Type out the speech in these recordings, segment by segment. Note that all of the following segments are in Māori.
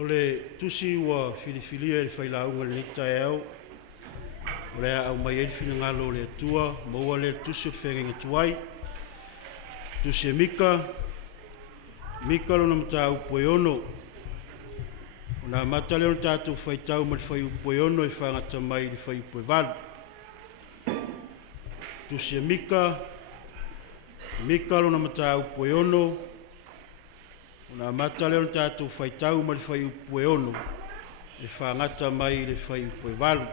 O le tusi ua filifilia le whailaunga le nita e au. O le au mai e finangalo le atua, maua le tusi o whengenga tuai. Tusi e mika, mika lo na mata upoe ono. O na mata leo tātou whaitau ma le whai upoe ono e whangata mai le whai upoe valu. Tusi e mika, mika lo na mata upoe ono. O na mata leo tātou whaitau ma le whai upoe ono e whangata mai le whai upoe valu.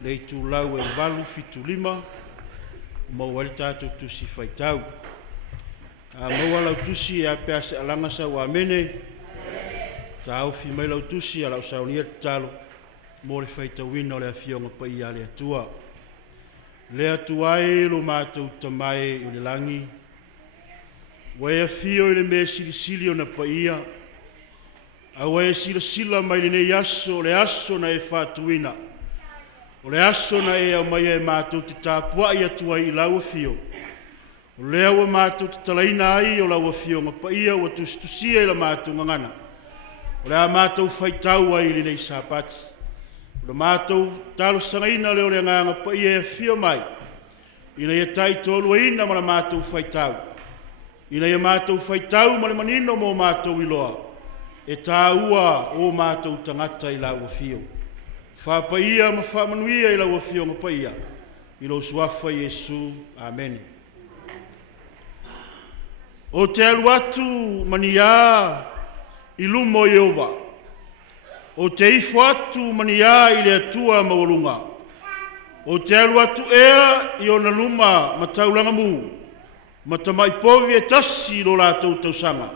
Le i tū lau e valu fitu lima, mau ali tātou tusi whaitau. Mau alau tusi e apea se alanga sa wa mene, ta au fi mai lau tusi alau saunia talo, mo le whaitauina o le awhionga pa ia le atua. Le atua e lo mātou tamae i le langi, wa e awhio i le me sili o na pa ia, a wa e sila mai le nei aso, le aso na e whatuina, o le aso na e au mai e mātou te tāpua i atua i lau awhio. O lea ua mātou te talaina ai o lau awhionga pa ia ua tustusia i la mātou ngangana. O lea mātou whaitau ai li nei sāpati. O le mātou talo sangaina leo le nganga pa ia e whio mai. Ina ia tai tolu ina ma la mātou whaitau. Ina ia mātou whaitau ma le manino mo mātou iloa. E tā ua o mātou tangata i lau awhio. Whapa ia ma whamanuia i lau awhionga pa ia. I lo suafa Iesu. Amen. O te alu atu mania i lumo Iova. O te ifo atu mania i le atua mawalunga. O te alu atu ea i ona luma mataulanga mu. Matamai povi e tasi lo lātou tausanga.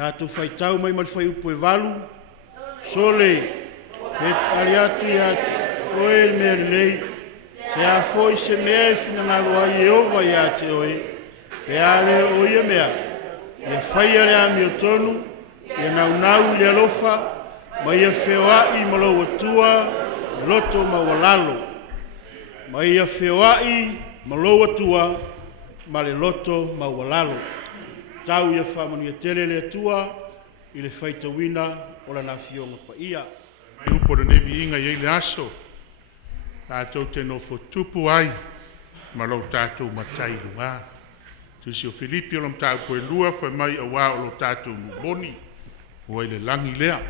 Tātou whaitau mai mal whai upo e walu, sole, fet aliatu i atu, oe il mea nei, se a foi se mea e fina ngalo ai e ova i ate oe, e ale o ia mea, i a whai ale a mi o tonu, i a nau i le alofa, ma i a whewai malau atua, i loto ma walalo, ma i a whewai malau atua, ma le loto ma walalo. Tau ia whamanu ia tele le atua i le whaitawina o la nawhionga pa ia. Mai upo na nevi inga i le aso. Tātou te nofo tupu ai. Ma lau tātou matai lunga. Tusi o Filipi o lam tāu koe lua whai mai a wā o lo tātou muboni. O le langi lea.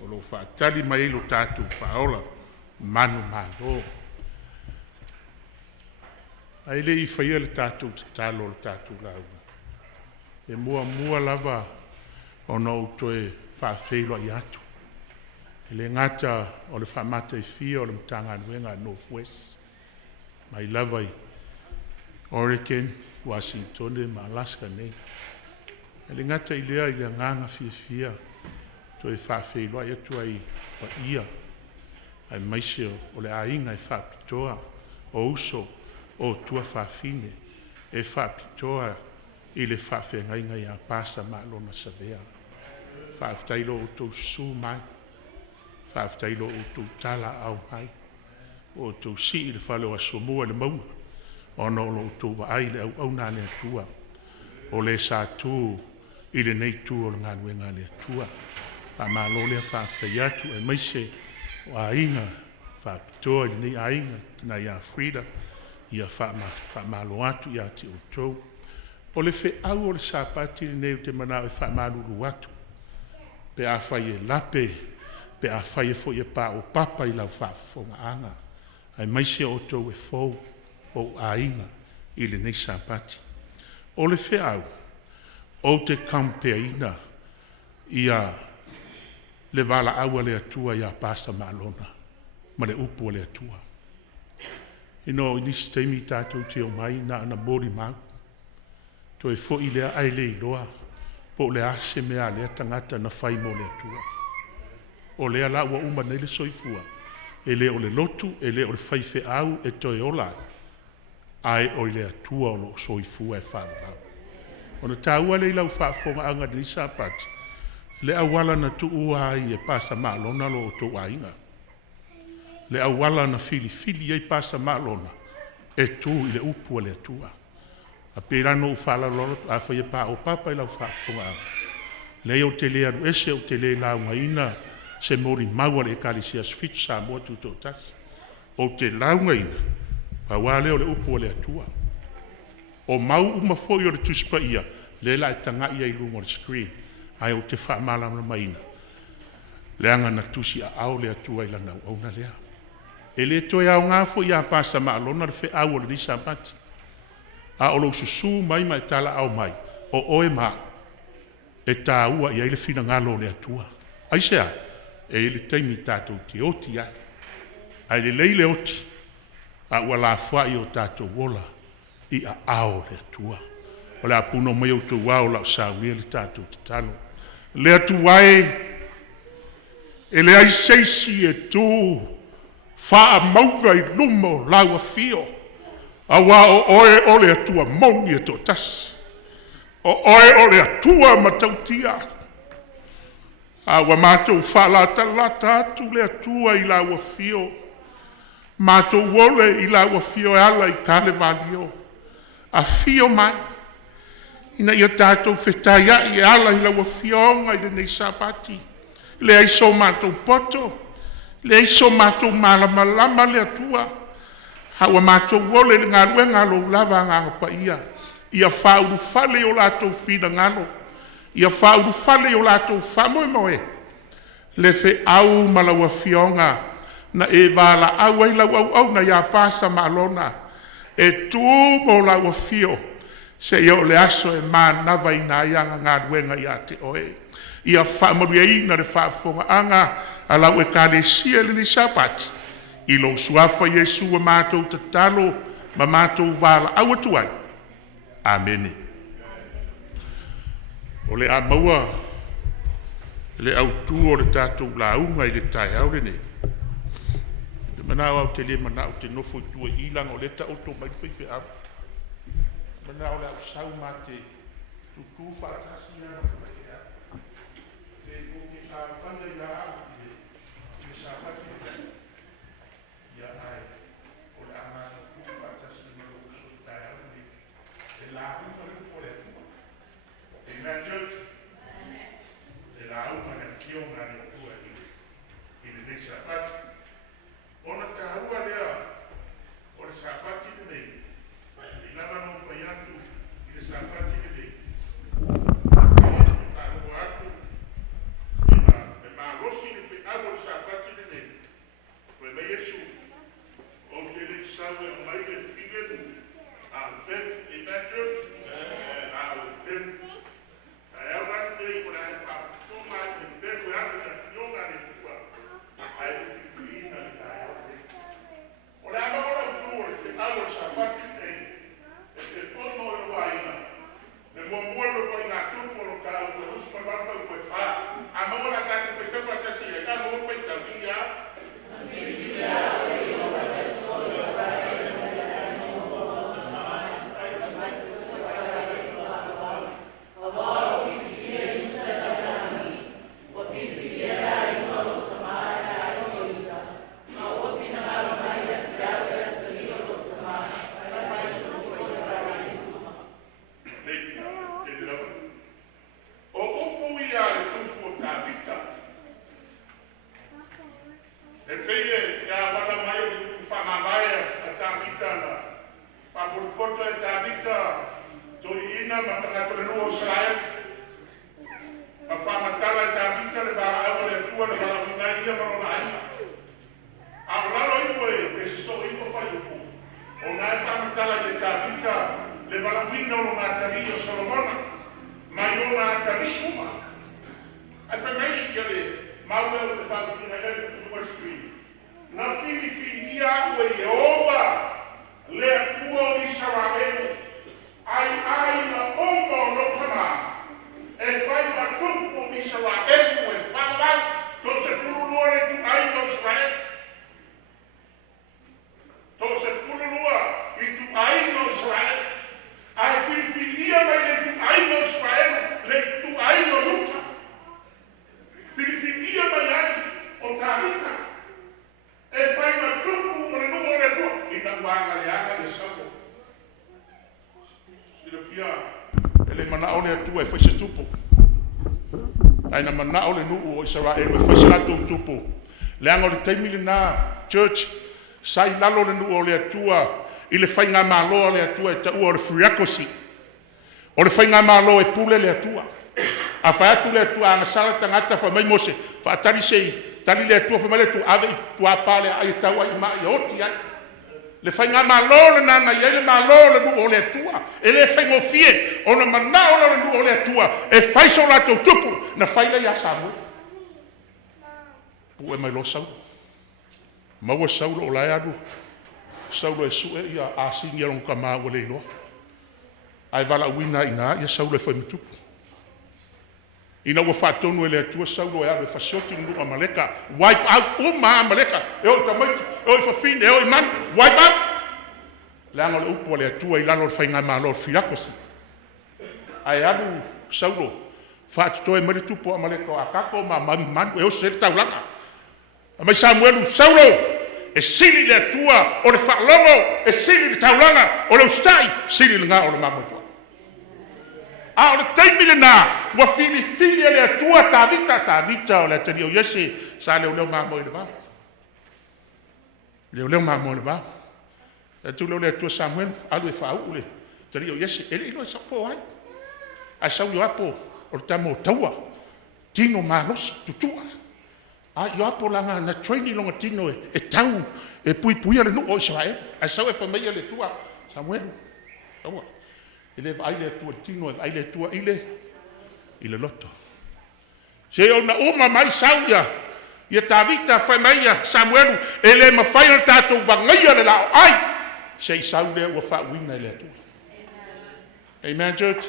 O lo whaatali mai lo tātou whaola. Manu malo. Ai le i whaia le tātou te talo le tātou lau. E mua lava o no toe whawhelo i atu. E le ngata o le whamata i fia o le mtanga nuenga Northwest. Mai lava i Oregon, Washington, ma Alaska nei. E le ngata i lea i le nganga fia toe whawhelo i atu ai wa ia. Ai maise o le ainga i whapitoa o uso o tua whawhine. E whapitoa i le whawhengainga i a pasa maalona savea. Whawhtailo o tau su mai. Whawhtailo o tau tala au mai. O tau si i le whale o asomua le maua. Ono o tau waai le au na le atua. O le sa tu i le nei tu o le nganuenga le atua. Pa maalo le whawhtaiatu e maise o a inga. Whapitoa i nei a inga tina i a Frida. I a whamalo atu i a ti o tau. O le fe au o le sapati le neu te mana e whamaruru atu. Pe a whai e lape, pe a whai e fo i pa o papa i lau whafonga anga. Ai maise o tau e fau o a inga i le nei sapati. O le fe au, o te kampeina i a le vala aua le atua i a pasta maalona, ma le upu le atua. Ino inisi teimi tātou te o mai na ana mori mau. To e fo i lea ai le iloa, po le ase mea lea tangata na whai mo le atua. O lea la ua uma nei le soifua, e le o le lotu, e le o le whaife au, e toi ola, ai o le atua o lo soifua e whaarau. Ona tāua le ilau whaafonga ni sapati. Le awala na tuua ai e pasa malona lo o tō ainga. Le awala na fili ai pasa malona e tū i le upu le atua. A perano u whala lolo a whaia pā o papa ilau whaafonga anga. Le o te le anu ese o te le launga ina se mori maua le kalisia sfitu sa mua tu tō tasi. O te launga ina, pa wale o le upu le atua. O mau uma foi o le tuspa ia, le la e tanga ia i lungo le screen, ai o te wha malama maina. Le anga na tusi a au le atua i lana au na lea. E le toi au ngafo ia pasa maalona le fe au o le nisa pati. A o lo susu mai mai tala au mai, o oe ma, e tā ua ia i le fina ngalo le atua. Ai sea, e le taimi tātou te oti ai. Ai le leile oti, a ua la fai o tātou wola, i a ao le atua. O le apuno mai o tu wau la o sauria le tātou te tano. Le atuae, e le ai seisi e tū, wha mauga i lumo laua fio. A wā o oe o le atua mauni e tō tasi. O oe o le atua matautia. A wa mātou whalata lata atu le atua i laua fio. Mātou wole i laua fio e ala i kale valio. A fio mai. Ina ia tātou whetaya i ala i laua fionga i le nei sapati. Le aiso mātou poto. Le aiso mātou malamalama le atua. Hawa mātou wole le ngā ruenga lo lava ngā pa ia. Ia whauru fale o lātou whina ngano. Ia whauru fale o lātou whamoe moe. Le fe au malaua fionga na e wala au ai lau au na ia pasa maalona. E tū mo laua fio. Se ia o le aso e mā nawa i nā ianga ngā ruenga i a te oe. Ia whaamaru e ina le whaafonga anga a lau e kāne sia le ni sapati. I lo suafa Yesu wa mātou te talo ma mātou wala au atuai. Amene. O le a maua, le au tū o le tātou launga i le tai au le ne. Le manao au te le manao te nofo i tua ilang o le ta oto mai whaiwhi au. Manao le au sau mā te tutu whaatasi na whaiwhi au. Le koke sa whanga i a au i le sa whati i ia ai. O le ama tutu whaatasi na whaiwhi i tai au le. E la hunga le kupo le atua. Amen, church? E la hunga le fionga le atua i le nei sapati. Ona te haua lea o le sapati le nei. I lama no whai atu i le sapati le nei. I whaarua atu. E mā rosi le pe au o le sapati le nei. Koe mai Yesu. O te le sawe o mai le whigenu. A pen, amen, church? A pen. E au atu nei kona e whaatonga i le pen koe atu na fionga le tua. Ai le whiwhina le tai au le. O le amagora utu o le te au o sapati nei. E te whono o le waina. Le mua le whai ngā tupu o lo ka au e uspa wafa u koe wha. Amagora tātu whai tapa kasi e ka mua whai tau ki a. I mana o le atua e fai se tupo. Ai na mana o le nuu o Israel e fai se lato tupo. Le anga o le taimile na church, sai lalo le nuu o le atua, i le fai ngā māloa le atua e taua o le friakosi. O le fai ngā māloa e pule le atua. A fai atu le atua anga sala tangata fa mai mose, fa atari sei, tali le atua fa mai le tu ave i tua pale a i taua i maa i oti ai. Le fai ngā māloa le nana i ele māloa le nuu o le atua. E le fai ngofie, o na mana o le nuu o le atua, e fai so lato tupu, na fai le ia samu. Pu e mai lo sau. Maua saulo o lai adu. Saulo e sue ia asingi along ka maa wale iloa. Ai wala uina ina ia saulo e fai mitupu. Ina ua whaatonu e le atua saulo e adu e whasioti ngu a maleka. Wipe out o maa maleka. E o tamaiti, e o i whawhine, e o i man. Wipe out. Le anga le upo le atua i lalo le whainga maa lor whirakosi. Ai adu saulo. Whaatuto e maritupo a maleka o a kako maa manu e o se taulanga. A mai Samuelu, saulo! E sili le atua o le whaalongo, e sili le taulanga o le ustai, sili le ngā o le mamotua. A o le taimile nā, ua fili le atua tā vita o le atari o Iese, sa leo mamo i le vau. Leo mamo i le vau. E tu leo le atua Samuelu, alu e whaau le tari o Iese, ele ilo e sapo ai. Ai sau yo apo, o le tamo taua, tino mālosi, tutua. A yo apo langa na training longa tino e tau e pui ale no o Israel. A sau e famia le tua Samuel. Taua. Ele vai le tua tino e vai le tua ile loto. Se ona uma mai sauia ia tavita famia Samuel ele ma final tato vangaia le lao ai. Se sauia wa fa wina le tua. Amen church.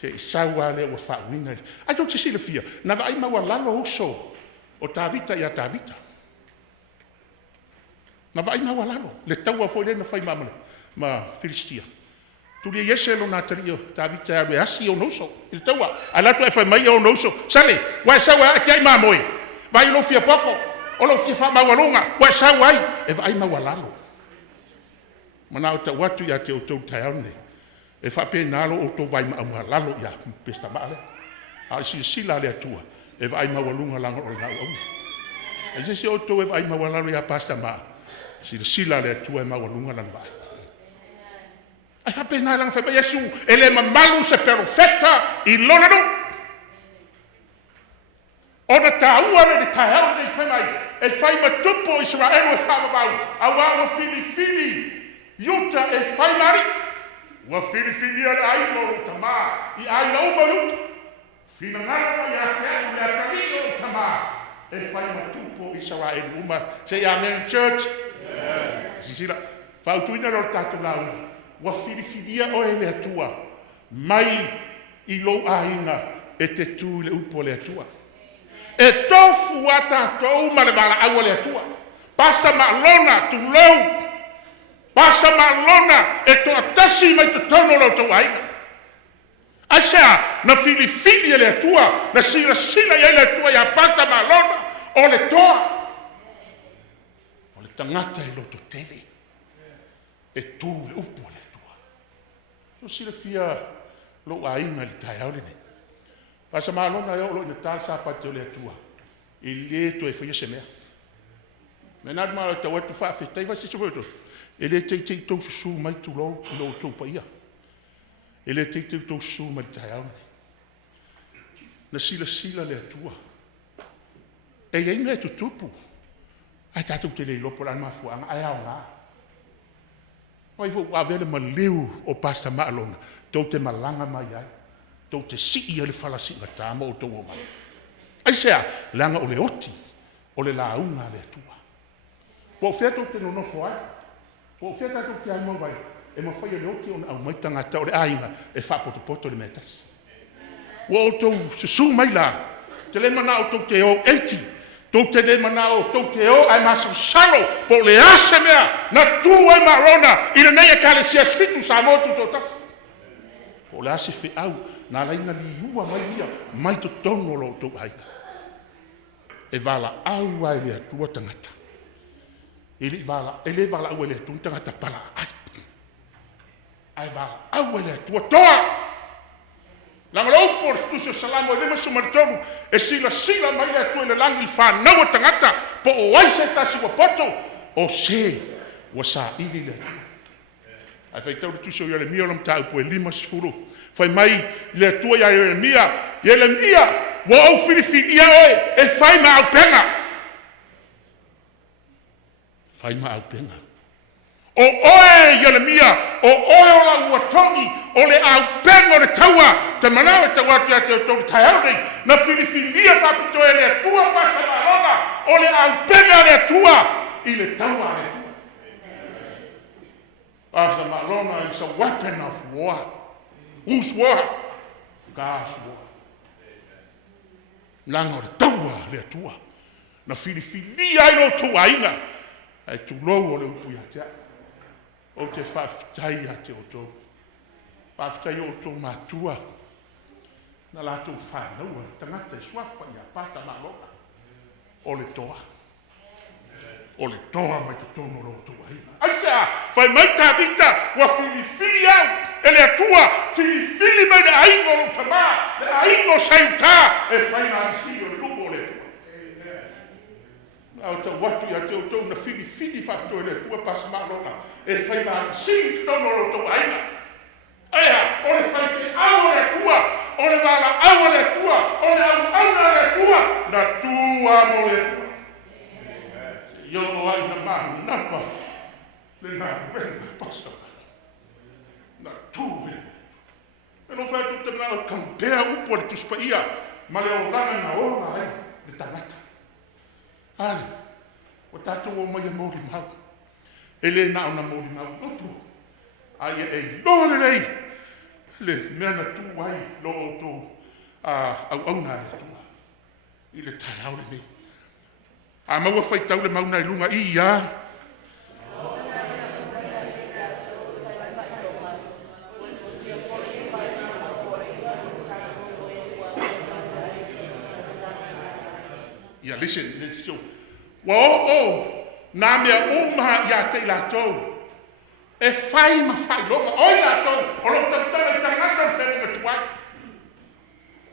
Se saua le wa fa wina. Ai don't see le fia. Na vai ma wa lalo oso. O tavita ia tavita. Na vai na walalo. Le taua foi le na fai mamale. Ma Filistia. Tu le Iese lo na tario tavita ia asi o noso. Il taua. Alato e fai mai o noso. Sale. Wa sawa ati ai mamoe. Vai lo fia poko. O lo fia fa mawalunga. Wa sawa ai. E vai ma walalo. Mana o ta watu ia te o tau taione. E fa pe nalo o to vai ma walalo ia pesta male. A sila le atua. E vai mawalunga langa o ngā au. E se o tō e vai mawalalo ia pasta maa. Sila le atua e mawalunga langa maa. Ai whapena langa whaipa Yesu, e le mamalu se perofeta i lonano. O na tāua le tāhau le whanai, e whai matupo Israel e whamamau, a wāwa fili, yuta e whai mari. Wa fili ala ai moro tamā, i ai au maruta. Fina ngara ia te ia tarigo tama e fai matupo Israel uma say amen church. Sisila fautuina lo tatu lau wa filifilia o ele atua mai i lo ainga e te tu le upo le atua e tofu ata to ma le bala au le atua pasta malona tu lou pasta malona e to atasi mai to tono lo to ainga. Asa na fili le tua na sila ia le tua ia pasta malona o le toa o le tangata i loto tele e tu le upo le tua so sila fia lo ainga li tai aule ne pasta malona ia lo ina tasa pate o le tua i le to e fia se mea menad ma ta watu fa fe tai va se sofoto ele te to su mai tu lo to pa ia. Ele te tau su mai tai au. Na sila le atua. E ei me tutupu. Ai tatu te le lopo lan mafuanga ai au nga. Oi fu avele maleu o pasta malona. Tau te malanga mai ai. Tau te sii ale falasi na tama o tau o mai. Ai sea, langa o le oti. O le launga le atua. Po feto te no fo ai. Po feto te ai mo vai. E ma fai le oki ona au mai tangata o le ainga e whapoto le metas. Wa o tau susu mai la, te le mana o tau te o enti, tau te le mana o tau te o ai masa salo po le ase mea na tu e marona i le nei e kale si asfitu sa motu to tas. Po le ase fi au na laina li ua mai ia mai to tono lo tau ainga. E vala au ai le atua tangata. Ele vala au le atua tangata pala ai. Ai va au ele tua toa Langa lau por tuso salamo e lima sumaritoru e sila mai le atua le langi whanau o tangata po o aise tasi wa poto o se wa sa ili le atua. Ai whai tau tuso i Yeremia lam tau po e lima sifuru. Whai mai le atua i Yeremia wa au whiriwhi ia oe e whai ma au penga. Whai ma au penga. O oe Yeremia, o oe o la uatongi, o le au penga o le taua, te manawa te watu te tau taiaurei, na whiriwhiria whapito e le atua pasa marona, o le au penga le atua, i le taua le atua. Pasa marona is a weapon of war. Whose war? God's war. Langa o le taua le atua, na whiriwhiria i lo tuainga, ai tu lou o le upu ia o te whawhitai a te oto. Whawhitai o tō mātua. Na lātou whānaua, tangata e swafa i a pata māloka. O le toa. O le toa mai te tono lo toa hina. Aisea, whai mai tā vita, wa whiriwhiri au, e le atua, whiriwhiri mai le aingo lo tamā, le aingo saiutā, e whai nā arisio le lupo o le toa. Au tau watu ia te outou na whiriwhiri whapito e le tua pasa māloka. E whai nā siri tono lo tau aina. Aia, o le whai au le tua, o le wala au le tua, o le au le tua, na tua mo le tua. Se iono ai na mahu napa, le nā wena pasa. Na tua. E no whai tu te ngā kampea upo le tuspa ia, ma le o lana na ona ai, le tangata. Ale, o tātou o mai a mōri mau. E le nā o na mōri mau upu. Ai e lōle lei. Le mea na tū ai lo o tō au nā le tua. I le tai au le nei. A maua whai tau le mauna i lunga i ia. Yeah, listen. So, nā mea umaha ia te lātou. E whai ma whai longa. Oi lātou, o lo tautala i tangata whenunga tuai.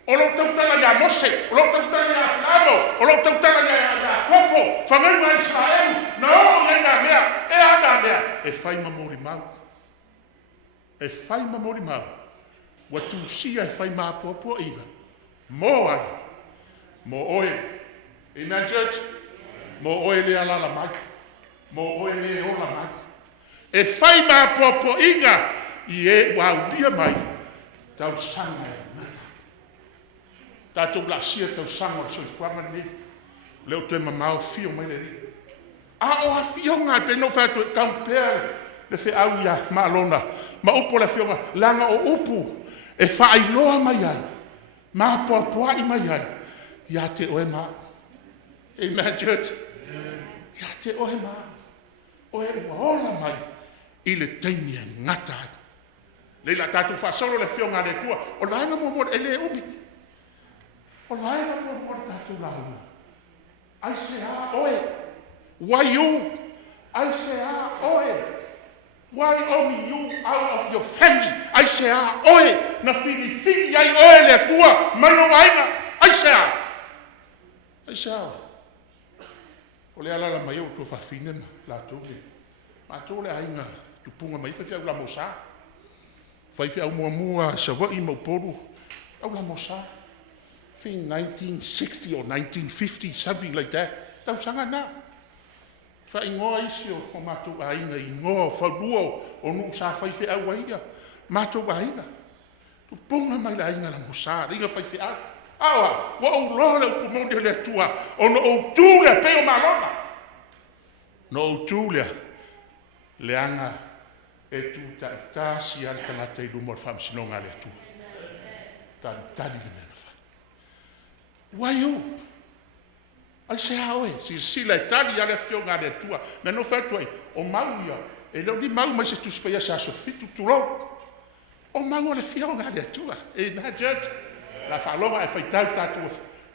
O lo tautala ia Mose, o lo tautala ia Plano, o lo tautala ia Popo, whangaunga Israel. Na o nā mea, e ana mea. E whai ma mori mau. E whai ma mori mau. Wa tūsia e whai ma Popo inga. Mō ai. Mō oe. Amen, church? Mo oe le alala mai. Mo oe le ola mai. E whai mā popo inga i e waudia mai. Tau sanga e nata. Tātou la sia tau sanga o soi whanga ni. Leo te mamau fio mai le ri. A o a fionga pe no whātu e tau pēre. Le whi au ia maalona. Ma upo le fionga. Langa o upu. E whai loa mai ai. Mā poa i mai ai. Ia te oe maa. Amen, church. Ia te oe mā. Oe ua ola mai. I le teimi e ngata ai. Leila tātou whasolo le fionga le tua. O laenga mōmore e le umi. O laenga mōmore tātou launa. Ai se a oe. Why you? Ai se a oe. Why only you out of your family? Ai se a oe. Na whiriwhiri ai oe le tua. Mai o wainga. Ai se a. Ai se a. O le alala mai o tō whawhine la tōle. Ma tōle ainga tupunga mai whawhi au la mosa. Whawhi au mua sa wai mauporu. Au la mosa. I think 1960 or 1950, something like that. Tau sanga na. Wha ingoa isi o mātou ainga ingoa whaurua o nuk sa whawhi au waia. Mātou ainga. Tupunga mai la ainga la mosa. Ringa whawhi au. Awa, wa o lole o pumoni le tua, o no o tūlea pe o malona. No o tūlea, le anga e tū ta tāsi al tangata i lumor whamsinonga le tua. Tā tali le mena wha. Wai o? Ai se haoe, si sila e tali ale fionga le tua. Me no whatuai, o mau ia, e leo ni mau mai se tuspaia sa so fitu turo. O mau le fionga le tua. E na judge. La whalonga e whaitau tātua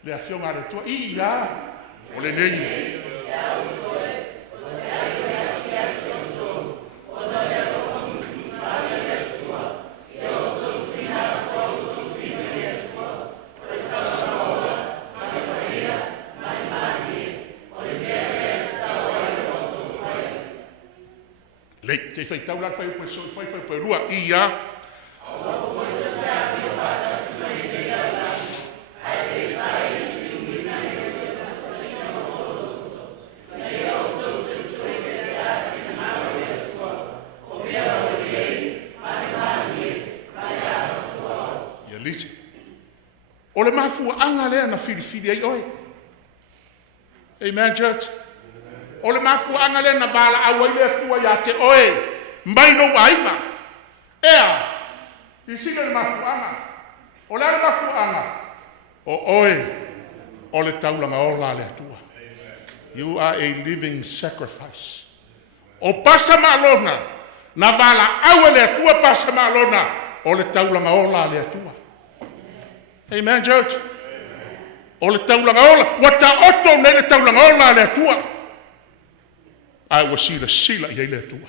le a fionga re tua. Ia, o le nei. te fai tau la fai po lua ia lisi. O le mafuanga lea na filifili ai oe. Amen, church. O le mafuanga lea na vala awa ile atua ya te oe. Mbaino wainga. Ea. Isile le mafuanga. O le mafuanga. O oe. O le taulanga ola le atua. You are a living sacrifice. O pasa malona. Na vala awa le atua pasa malona. O le taulanga ola le atua. Amen, church. O le taulanga ola, wata oto nei le taulanga ola le atua. Ai wa sila i le atua.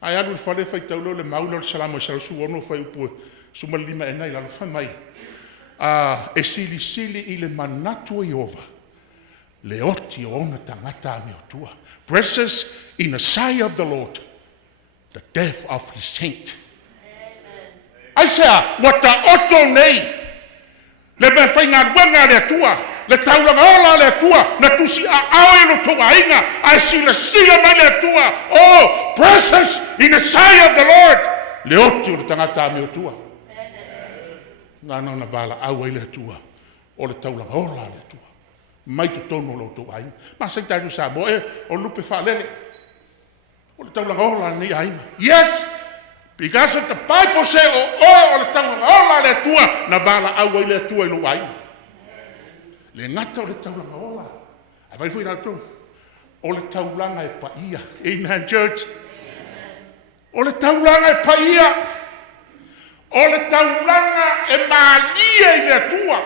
Ai anu fale fai taulo le maula le salamo sa su ono fai upu suma lima e nei la fa mai. E sili i le manatu i ova. Le oti o ona tangata mi atua. Precious in the sight of the Lord, the death of his saint. Ai sea, wata oto nei le me fai ngā wanga le atua, le taulanga ola le atua, na tusi a awe no tonga inga, ai sila mai le atua. Oh, precious in the sight of the Lord. Le oti o le tangata mi atua. Ngā na vala awe le atua, o le taulanga ola le atua. Mai tu tono lo tonga inga. Ma sai taitu sa mo o lupe fa lele. O le taulanga ola ni ainga. Yes! Because the Bible says, o le taulanga ola le atua, na vala awa le atua i lo ai. Le ngata o le taulanga ola. A vai fui rātou. O le taulanga e paia. Amen, church. O le taulanga e paia. O le taulanga e malia i le atua.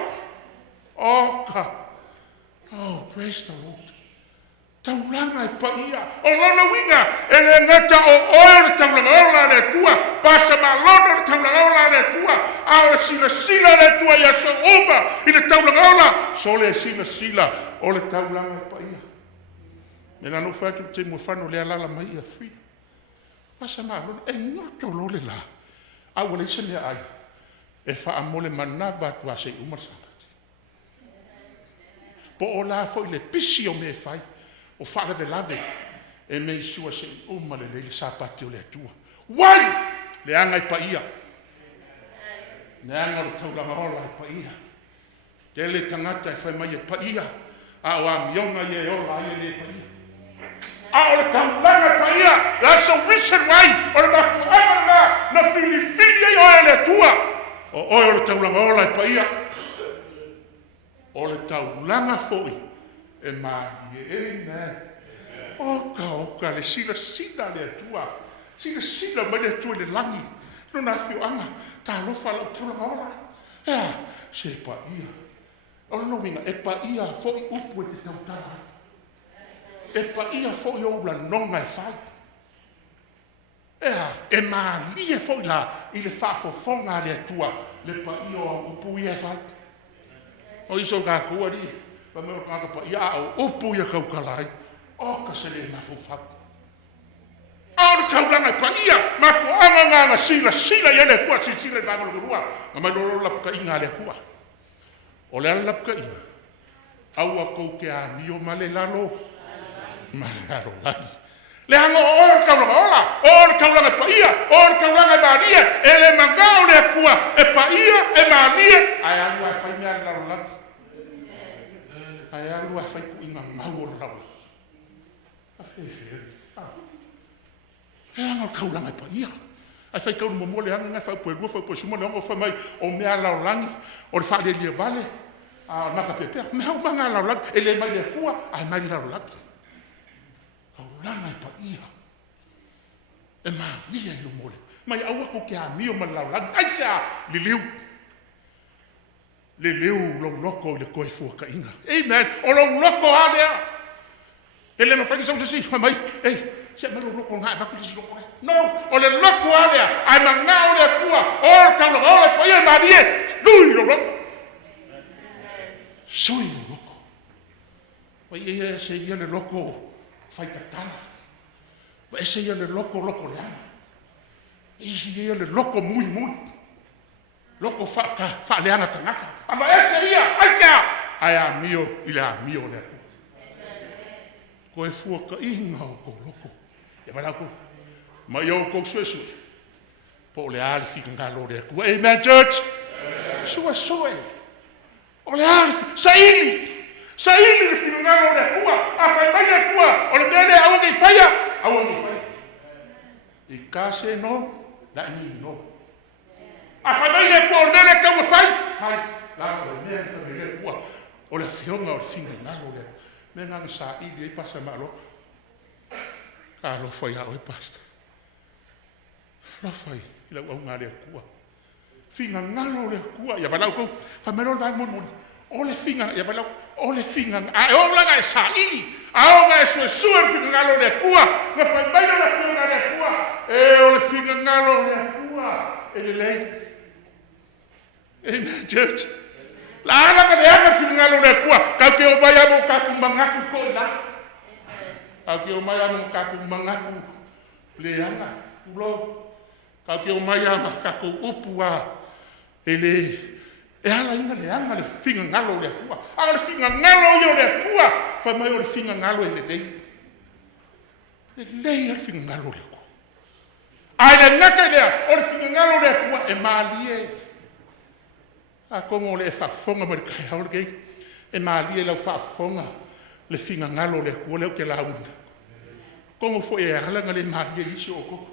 Oh, praise the Lord. Taulanga e paia. O lona winga, e le ngata o le taulanga ola le tua, pasa malona le taulanga ola le tua, a o sila le tua ia so uma, i le taulanga ola, so le sila, o le taulanga e paia. Me la no fatu te mo fano le alala mai ia fui. Pasa malona, e ngoto lo le la, a o le sene ai, e fa amole manava tua se uma sabati. Po o la foi le pisi o me fai, o fala de lave e me sua se uma le sapati o le atua. Wai le anga i paia. Ne anga o taulanga ola i paia. Te le tangata e fai mai e paia. A o amionga i e ola i le paia. A o le taulanga i paia. That's a reason why o le mafuanga na filifili o le atua. O le taulanga ola i paia. O le taulanga foi. E mari e ne. Oka le sila le atua. Sila mai le atua le langi. No na fioanga. Ta lofa la taulanga ola. Ea, se paia. O no winga, e paia foi upu e te tautara. E paia foi o la nonga e fai. Ea, e mari e foi la i le fafofonga le atua. Le paia o upu e fai. O iso ka kua ri. Pa me o kaka pa ia o upu ia kaukalai. O ka se le mafufak. O le taulanga pa ia. Mafu anga sila ia le kua. Sila i vangolo kurua. Ma mai loro lapka inga le kua. O le ala lapka inga. Au a kou ke a mio ma le lalo. Ma le lalo lai. Le hango o le taulanga ola. O le taulanga pa ia. O le taulanga maria. E le mangao le kua. E pa ia e maria. Ai anu a fai mea le lalo lai. Ai alu a fai ku inga ngau o lau. A whewhere. E anga kaulanga pa ia. Ai fai kaunu momo le anga fai pue rua fai pue sumo le ongo fai mai o mea lau langi. O le whale lia vale. A maka pepea. Mea o manga lau langi. E le mai le kua. Ai mai lau langi. Kaulanga pa ia. E maa lia ilo mole. Mai aua ko ke a mio ma lau langi. Ai sea li liu. Le leu lo loko le koi fuaka inga. Amen. O lo loko alea. Ele no fai sau si mai. Se me lo loko nga va ku si loko. No, o le loko alea. Ai mangao le kua. O ka lo ole pa ia marie. Lui lo loko. Sui lo loko. Pa ia se ia le loko fai katala. Ko ese ia le loko le ana. Isi ia le loko mui. Loko fa le ana tangata. Ama ese ia, asia. Ai a mio, ile a mio le aku. Ko e fuaka inga o ko loko. E wala ko. Ma yo ko suesu. Po le ali fika ngalo le aku. Amen, church. Soe. O le ali, saili le fika ngalo le aku. A fai mai le aku. O le mele awa ngai faya. I kase no, la ni no. A fai mai le aku o le mele kau fai. La o le mele le aku. O le fionga o le fika ngalo le aku. Me ngana sa ili e pasa malo. Ka lo fai au e pasta. Lo fai, ila au ngā le kua. Finga ngalo le kua. Ia walau kou, whamero le vai mon. O le finga, ia walau, o le finga. A e o langa e sa ili. A o nga e sue finga ngalo le kua. Nga whai mai o le finga le kua. E o le finga ngalo le kua. E le lei. Amen, church. La ana ka le anga finga ngalo le kua. Kau ke o mai amo kaku mangaku ko la. Kau ke o mai amo kaku mangaku le anga. Ulo. Kau ke o mai amo kaku upua. E ala inga le anga le finga ngalo le kua. A le finga ngalo yo le kua. Fa mai o le finga ngalo e le lei. Le lei le finga ngalo le kua. Ai le ngaka lea o le finga ngalo le kua e malie. A kongo le whafonga mara kai haore kei. E maali e lau whafonga le finga ngalo le kua leo ke launga. Kongo fo e alanga le maali e isi oko.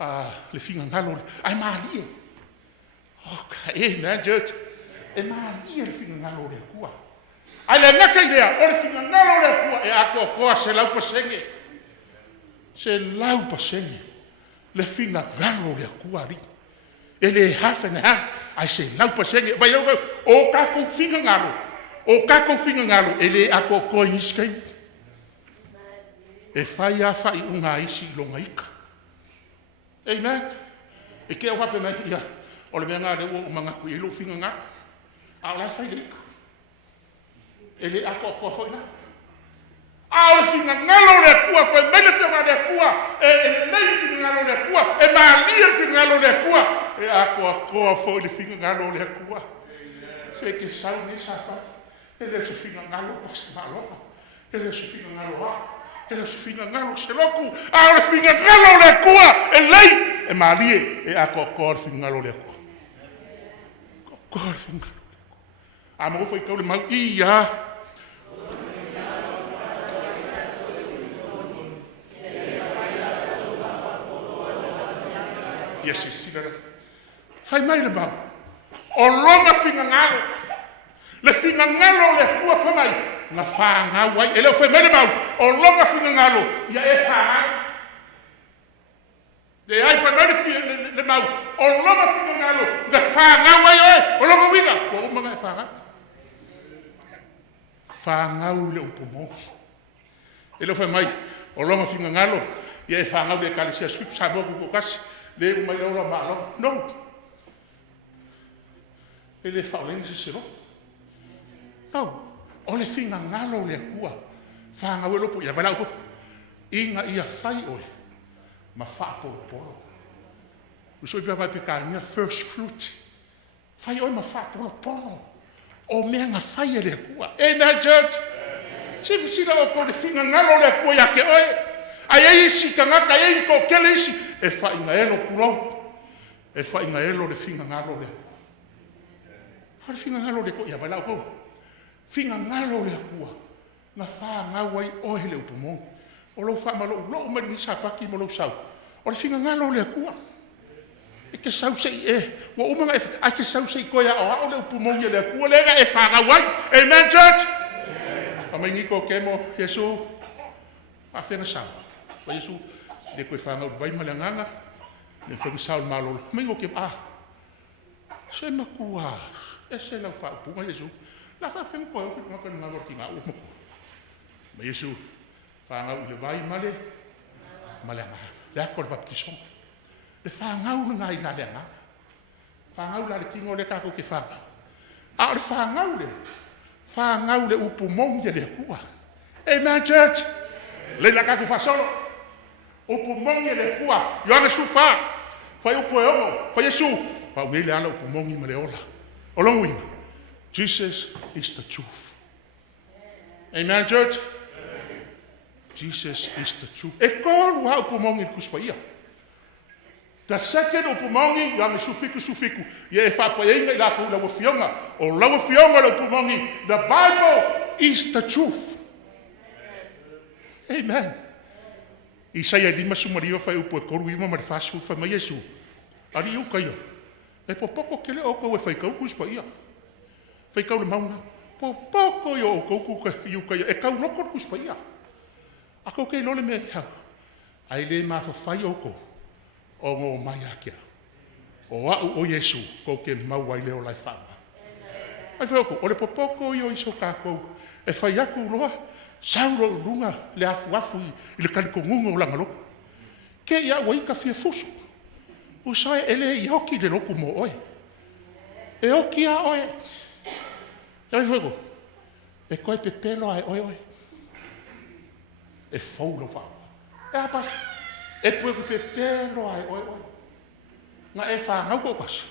Le finga ngalo le. Ai maali e. Oka e na jut. E maali e le finga ngalo le kua. Ai le ngaka idea o le finga ngalo le kua e ako koa se lau pasenge. Se lau pasenge. Le finga ngalo le kua ri. Ele half and half, I say lau pasenge. Vai o kako finga ngalo. O kako finga ngalo ele ako ko iskei. E fai a fai unga isi longa ika. Amen. E ke o hape mai ia. O le mea ngā reo o mangaku e lo finga ngalo. A la fai le ika. Ele ako ko foi na. A o finga ngalo le kua fai mele finga le kua. E nei finga ngalo le kua. E malia finga ngalo le kua. E ako koa foi le finga ngalo le kua. Se ke sau ni sapa. Ele se finga ngalo pas maloha. Ele se finga ngalo ha. Ele se finga ngalo se loku. A le finga ngalo le kua. E lei. E malie. E ako koa finga ngalo le kua. Koa finga ngalo le kua. A mo foi kau le mau ia. Yes, sila. Fai mai le mau. O longa finga ngalo. Le finga ngalo le kua fa mai. Nga fa nga wai. Ele o fai mai le mau. O longa finga ngalo. Ia e fa nga. Le ai fai mai le mau. O longa finga ngalo. Nga fa nga wai oe. O longa winga. O umanga e fa nga. Fa nga u le upomo. Ele o fai mai. O longa finga ngalo. Ia e fa nga u le kalisia suip sa moku kokasi. Le mai ora malo. No. Ele fala em sisiro. No. O le finga ngalo le kua. Fa nga welo po ia vala ko. Inga ia fai oi. Ma fa polo. Uso ia vai pecar minha first fruit. Fai oi ma fa polo. O me nga fai le kua. Amen, church. Se visita o po le finga ngalo le kua ya ke oi. Ai isi kangaka ai ko kele isi e fa inga elo kulo e fa inga elo le finga ngalo le ha le finga ngalo le ko ia vala ko finga ngalo le kua na fa nga wai o hele upumo o lo fa malo lo ma ni sa pa ki mo lo sa o le finga ngalo le kua e ke sau sei e wo uma e a ke sau sei ko ya o le upumo le kua le ga e fa nga wai amen, church. Amangi ko kemo Yesu a fena sa pa Yesu de koe whanga vai malanganga le whakusau malolo mingo ke se makua e se lau whaupunga Yesu la whawhengu koe ofi ngaka ngā roti ngā umo ma Yesu whangau i le vai malanga le ako le baptisong le whangau ngā i la leanga whangau la le kingo le kako ke whangau a le whangau le upu mongi le kua amen, church. Le la kako whasolo upu mongi le kua, yoanga sufa, fai upu e ongo, fai Yesu, pa ungele ana upu mongi ma le ola. Olongo ina, Jesus is the truth. Amen, church? Jesus is the truth. E kolu ha upu mongi kuspaia. The second upu mongi, yoanga sufiku, ye e whapa inga i lako ulawa fionga, o lawa fionga le upu mongi, the Bible is the truth. Amen. Isaia 5 sumaria fai upu e koru ima ma le fasu fai mai Yesu. Ari uka ia. E popoko kele o kou e fai kau kuspaia. Fai kau le maunga. Popoko ia o kou kuka iuka ia. E kau loko kuspaia. Ako kei lole mea iau. Ai le mawhawhai o kou. O ngō mai akia. O au o Yesu. Kou ke mau ai leo lai whaanga. Ai whauko. O le popoko ia o iso kākou. E whai aku loa. Sauro runga le afu i le kanikongunga o langa loko. Ke ia wai ka fia fuso. Usai ele i hoki le loko mo oe. E hoki a oe. Ia whauko. E koe pe pelo ai oe. E faulo whau. E apas. E pue pe pelo ai oe. Nga e whangau ko kasi.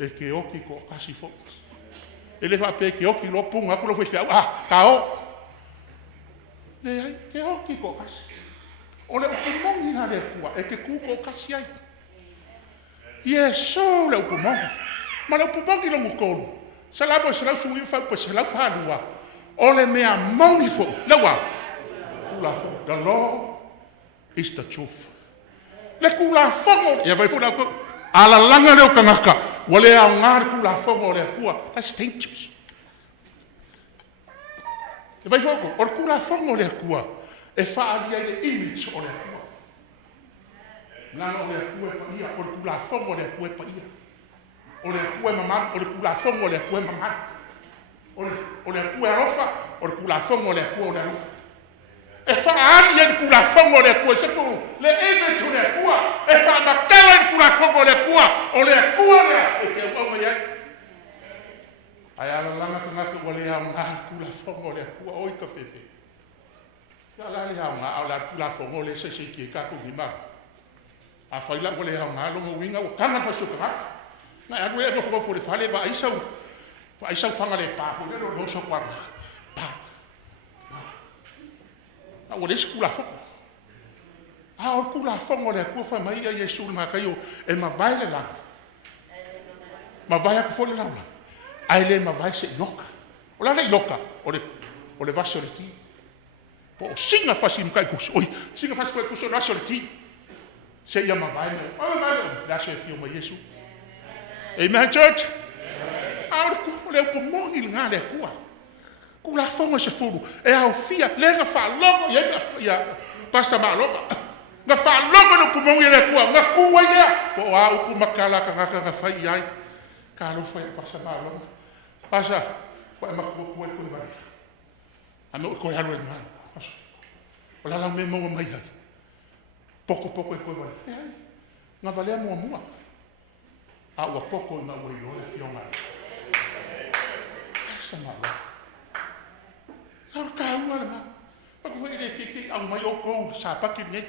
E ke hoki ko kasi fo. E le whape ke hoki lopunga kulo fai whiau. Ka o. Le ke hoki ko kasi. O le upu mongi na le kua. E ke ku ko kasi ai. Yeso le upu mongi. Ma le upu mongi lo mukonu. Sa labo se lau sui fa po se lau whanua. O le mea mongi fo. Lawa. Kula fo. The law is the truth. Le kula fongo. Ia vai funa ko. Ala langa leo kangaka. Wale au ngāre kula fongo le kua. That's dangerous. E vai foko, o kula fongo le kua, e whaaria le image o le kua. Nana o le kua e paia, o kula fongo le kua e paia. O le kua e mamar, o kula fongo le kua e mamar. O le kua e rofa, o kula fongo le kua o le rofa. E whaaria le kula fongo le kua, se kuru, le image o le kua, e whaamakawa le kula fongo le kua, o le kua lea, e te uama iai. Ai ala langa ka ngaka wale au ngā kula whongo le kua oi ka whewhe. Ia lale au ngā au la kula whongo le se ki e kako ni mara. A whaila wale au ngā longa winga o kanga whasuka ngaka. Ngai anu e ngofo ngofo le whale wa aisau whanga le pāhu le lo so kwara. Pa. A wale se kula whongo. A o kula whongo le kua wha mai a Yesu le makai o e ma vai le langa. Ma vai aku fo le langa. Ai le ma vai se loka. O la le loka. O le vaso le ti. Po o singa fasi mkai kusu. Oi, singa fasi mkai kusu o vaso le ti. Se ia ma vai me. O vai me. La se fio ma Yesu. Amen, church? Aur ku le upo moni ngā le kua. Ku la fonga se furu. E au fia. Le nga wha logo. Ia pasta ma logo. Nga wha logo le upo moni le kua. Nga kua ia. Po a upo makala ka ngaka nga whai ai. Ka lo fai pasa ma logo. Pasa, ko e makua kua koe vai. Ano koe haro e mana. O la lau me maua mai hai. Poko e koe vai. Nga valea mua. A ua poko i maua i ole fionga. Pasa ma logo. Aur ka ua nga. Pako fai le keke au mai o kou sa paki ne.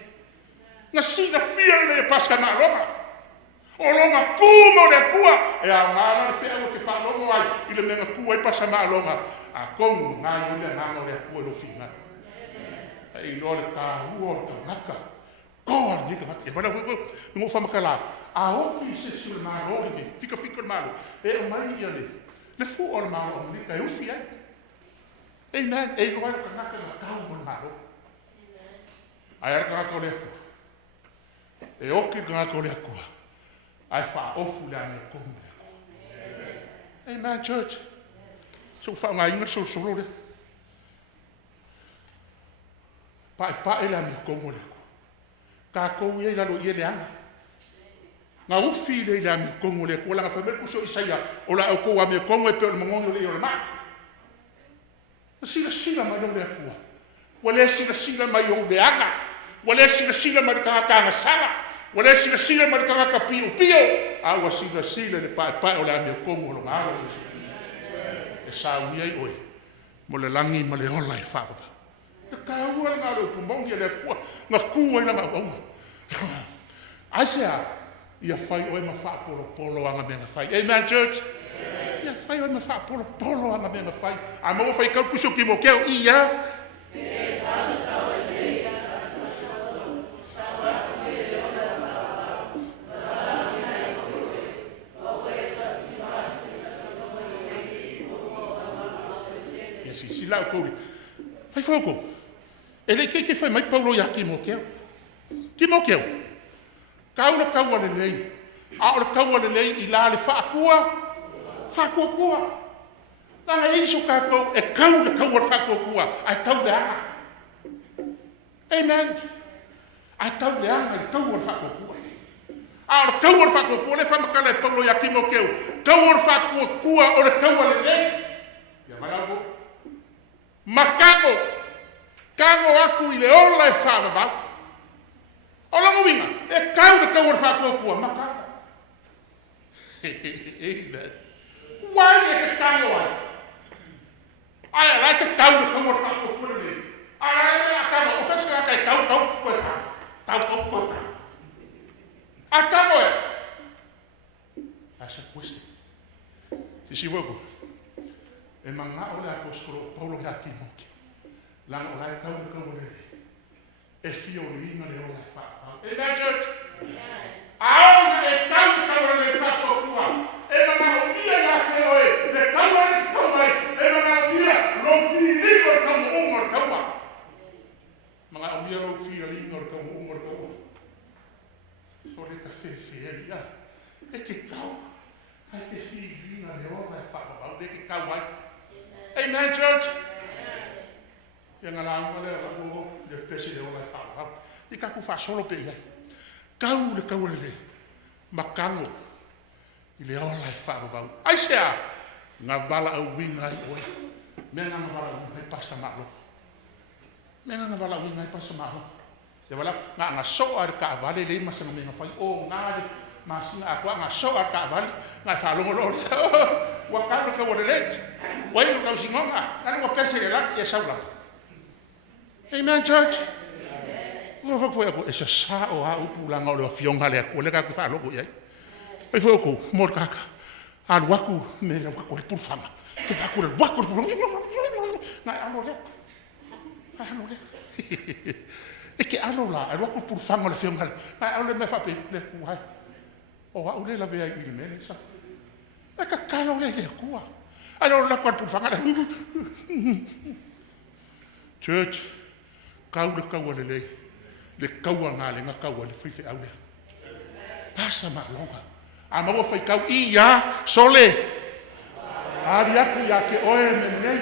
Nga sina fia le paska ma logo. O longa kuma o le kua, e a ngāra le whea o ke whanongo ai, i le menga kua i pasa mā longa, a kongu ngā i le ngāra o le kua lo whina. E i lo le tā hua o le ngaka, koa ni ka ngaka, e whana fweko, ngō whamakala, a oki se si le mā lori ni, whika le mā lori, e o mai ia le fu o le mā lori, ni ka uwhi ai. E nā, e loa o ka ngaka na kau o le mā lori. Ai ara ka ngaka o le kua. E oki ka ngaka o le kua. Ai wha ofu le ane komu le kua. Amen, church. So wha ngā inga so solo le. Pae le ane komu le kua. Ka kou e lalo i e le ane. Ngā uwhi le ane komu le kua. Langa whameku so isaia. O la au kou ame komu e peo le mongongo le i o le maa. Sila mai o le kua. Wale sila mai o le aga. Wale sila mai ka sala. Wale sila ma kanga ka pio. Awa sila le pae o le ame kongo lo ngāro. E sa ui ai oe. Mo le langi ma le ola i whawaka. Te kaua ngā leo pumongi e le kua. Ngā kua ina ngā waunga. Asea, ia whai oe ma wha polo anga me ngā whai. Amen, church? Ia whai oe ma wha polo anga me ngā whai. A maua whai kau kusuki mo keo ia. Si lau kouri. Fai foko. Ele ke fai mai paulo ya ki mo keo. Ki mo keo. Kaula kaua le lei. A ora kaua le lei I la le whaakua. Whaakua kua. Langa eiso kako e kaula kaua le whaakua kua. Ai kau le anga. Amen. Ai kau le anga I kaua le whaakua kua. A ora kaua le whaakua kua. Le whamakala e paulo ya ki mo keo. Kaua le whaakua kua o le kaua le lei. Ia marau Makago, kago aku I le ola e whāwawau. O lango winga, e kau de kau ar whākua kua, makago. Amen. Wai e ke tango ai. Ai a rai ke kau de kau ar whākua kua le. Ai a rai a tango, o whasika kai kau kua ta. Kau kua ta. A tango e. That's a question. Sisi wako. E manga o le apostolo Paulo ya ki moki. Langa o lai kau le. E fio le inga le o lai wha. Amen, church? Aona e kau le wha kua. E manga o ia ya ke oe. Le kau ai. E manga o ia lo fi ligo kau umor kau wa. Manga o ia lo fi ligo kau umor kau wa. So le ka fe ya. E ke kau. Ai ke fi inga le o lai wha. E ke kau ai. Amen, church? Ia ngā launga lea la mo le pesi le ola e whāwhau. I kaku whāsolo pe iai. Kau le makango I le ola e whāwhau. Ai sea, ngā wala au winga I oe. Mea ngā wala au winga I pasa malo. Mea ngā wala au winga I pasa malo. Ia wala, ngā soa ar ka vale le masanga me ngā whai. O ngā le masinga akua ngā soa ar ka vale. Ngā whalongo lori. Wakau kau le le. Wai lo kau singonga. Nani wa pese le la ia saula. Amen, church. Ngo fo foi ko esa sa o a upu la ngolo fionga le ko le ka fa lo ko ia. Ai foi ko mor kaka. Al waku me le waku por fama. Te ka ko le waku por. Na alo le. Alo le. E ke alo la, al waku por fama le fionga. Na alo me fa pe le kuai. O a ule la vea I me le sa. E ka kalo le kua. Allora la qual fangare. Church, kau le lei. Le kau ngale nga kau le fife au le. Pasa ma longa. A ma fai kau I ya sole. Ari aku ya ke oe me nei.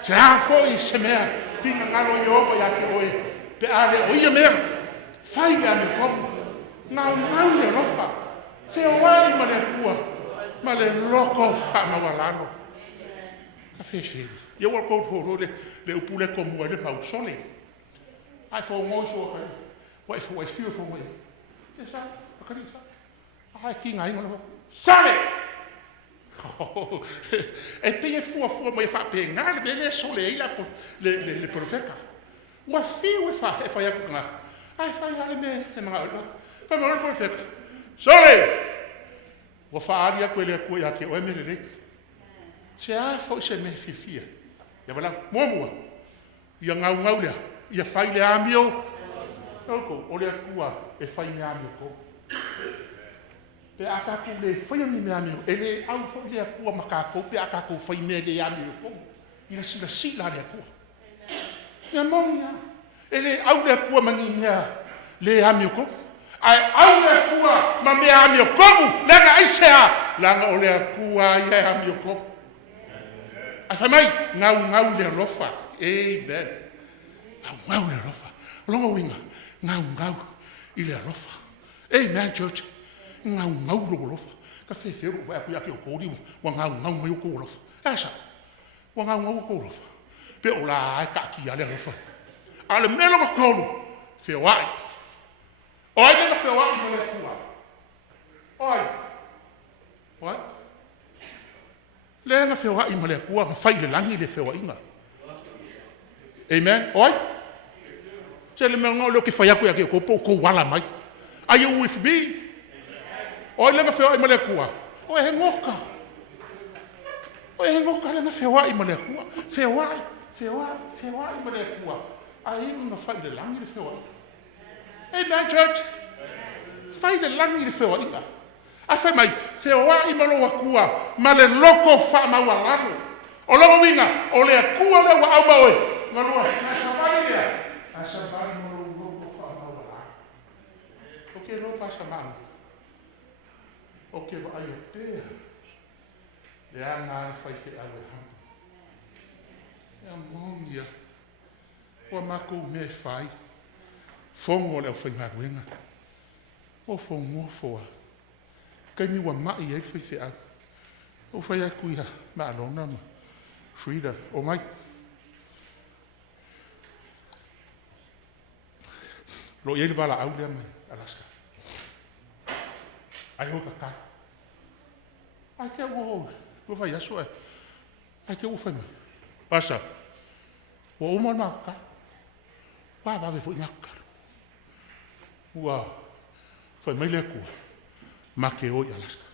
Se a foi se mea. Finga ngalo yo ya ke oe. Pe ale o ia mea. Fai le ame kopu. Ngau le lofa. Se oai ma le kua. Ma le loko whama walano. Ka whewhiri. Ia wal kou tōro le upule ko mua le pau sole. Ai whau ngoi sua kai. Wai whiu whau ngoi. E sa, akari sa. Ai ki ngai ngolo. Sale! E pe e fua mai whape ngā le mele sole eila po le profeka. Wa whiu e whai aku ngā. Ai whai ale me e mga ola. Whai mga profeka. Sole! Wa whaari aku ele aku ia ke oe mere rei. Se a fo se me fifia. Ia wala mua. Ia ngau lea. Ia whai le amio. Oko, o le akua e whai me amio ko. Pe a kako le whai ni me amio. E le au fo le akua makako. Pe a kako whai me le amio ko. Ila sila le akua. Ia mongia. E le au le akua manginga le amio ko. Ai au le kua ma me amio komu langa aisea langa o le kua ia amio komu. A whamai ngau le lofa. Amen. Ngau le lofa. Longa winga ngau I le lofa. Amen, church. Ngau lo lofa. Ka whewhero vai aku ia ke o kōri wa ngau mai o kō lofa. Asa. Wa ngau o kō lofa. Pe o la ai ka ki ale lofa. Ale melo ma kōlu. Whewai. Oi, não foi lá no meu cua. Oi. Le na foi lá no meu cua, fai le langi le foi inga. Amen. Oi? Se le mea ngau leo ke whai aku ia ke ko wala mai. Are you with me? Oi lenga whewai ma le kua. Oi he ngoka. Oi he ngoka lenga whewai ma le kua. Whewai ma le kua. Ai unga whai le langi le whewai. Amen, church. Whai le langi le whewai inga. A whai mai, whewai ma loa kua. Ma le loko wha maua lalo. O loa winga, o le kua le wa au maue. Ngā loa, ngā sabari lea. Ngā sabari ma loa loko wha maua lalo. O ke loa pasa manu. O ke wa ai o pēa. Le a ngā le whai whi au e hampu. Ea mongia. Oa mako me whai. Fongo le au whai ngā ruenga. O fongo foa. Kai mi wa mai e whai whi au. O whai aku ia. Ma alona ma. Frida. O mai. Lo iei wala au lea mai. Alaska. Ai ho ka. Ai ke wo. Wo vai aso e. Ai ke wo fai mai. Pasa. Wo uma na ka. Wa va ve fo nyaka. Wa. Fai mai le ku. Ma ke o Alaska.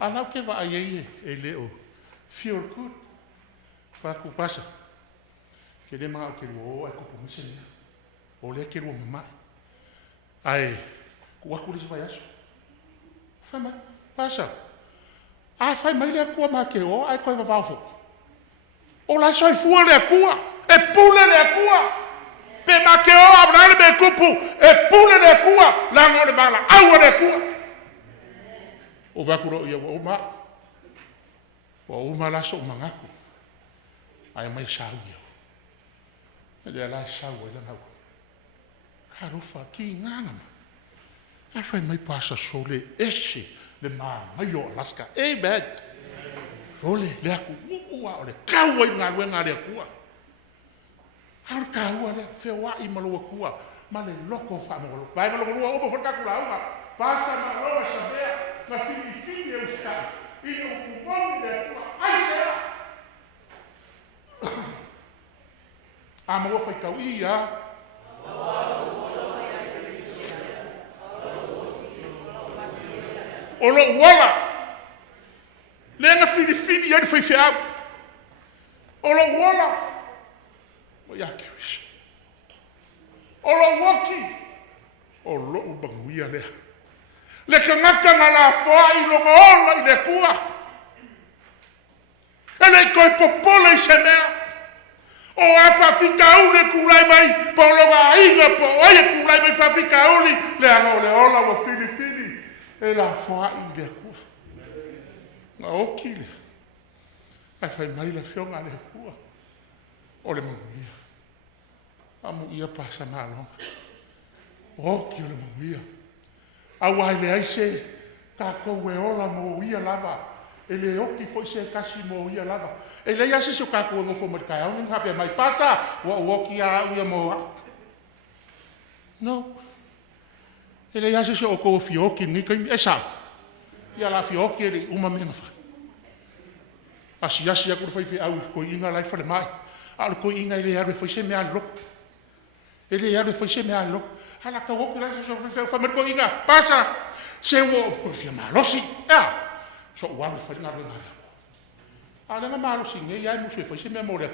Ala ke va ai e leo. Feel good. Fa ku pasa. Ke le ma ke wo ai ku pomisi. O le ke wo mai. Ai ku aku le vai aso. Fai mai, pasa. A fai mai le kua ma ke o, ai koe wawawho. O la soi fua le kua, e pule le kua. Pe ma ke o abrane me kupu, e pule le kua, la ngore wala, aua le kua. O wakuro ia wa uma. Wa uma laso umangaku. Ai mai sau ia. Ele la sau ia ngau. Karufa ki ngangama. A fai mai pasa sole ese le mai o Alaska. Amen. Role le aku ua o le kaua i ngā ruenga le kua. Ar kaua le whewa i malua kua. Ma le loko whamolo. Pai maloko lua opo whakaku la unga. Pasa ma roa sabea. Ma fini e uskai. I o kumongi le kua. Ai sea. A maua whaikau ia. O lo wala. Lenga fini ia foi fiau. O lo wala. O ia keris. O lo waki. O lo banguia le. Le kangaka na la foa i lo ngola i le kua. Ele koi popola i se mea. O afa fikau le kulai mai. Po lo wa inga po aia kulai mai fa fikau li. Le ano le ola wa fini. E la foa i le kua. Nga oki le. Ai fai mai la fionga le kua. O le manguia. Amu ia pasa na longa. Oki o le manguia. Au ai le aise. Kako e ola mo ia lava. E le oki foi se kasi mo ia lava. E le ase se kako e ngofo markai. Au nga hape mai pasa. Wa oki a uia mo. No. Ele ia se o ko fioki ni kai e sa. Ia la fioki e uma mena fa. Asi a kur fai au ko inga lai fa le mai. Al ko inga ile ia foi se me al lok. Ele ia foi se me al lok. Ala ka o la se fa mer ko inga. Pasa. Se o ko fia malosi. So wa me fa na na. Ala na malosi ne ia mo se foi se me mo le.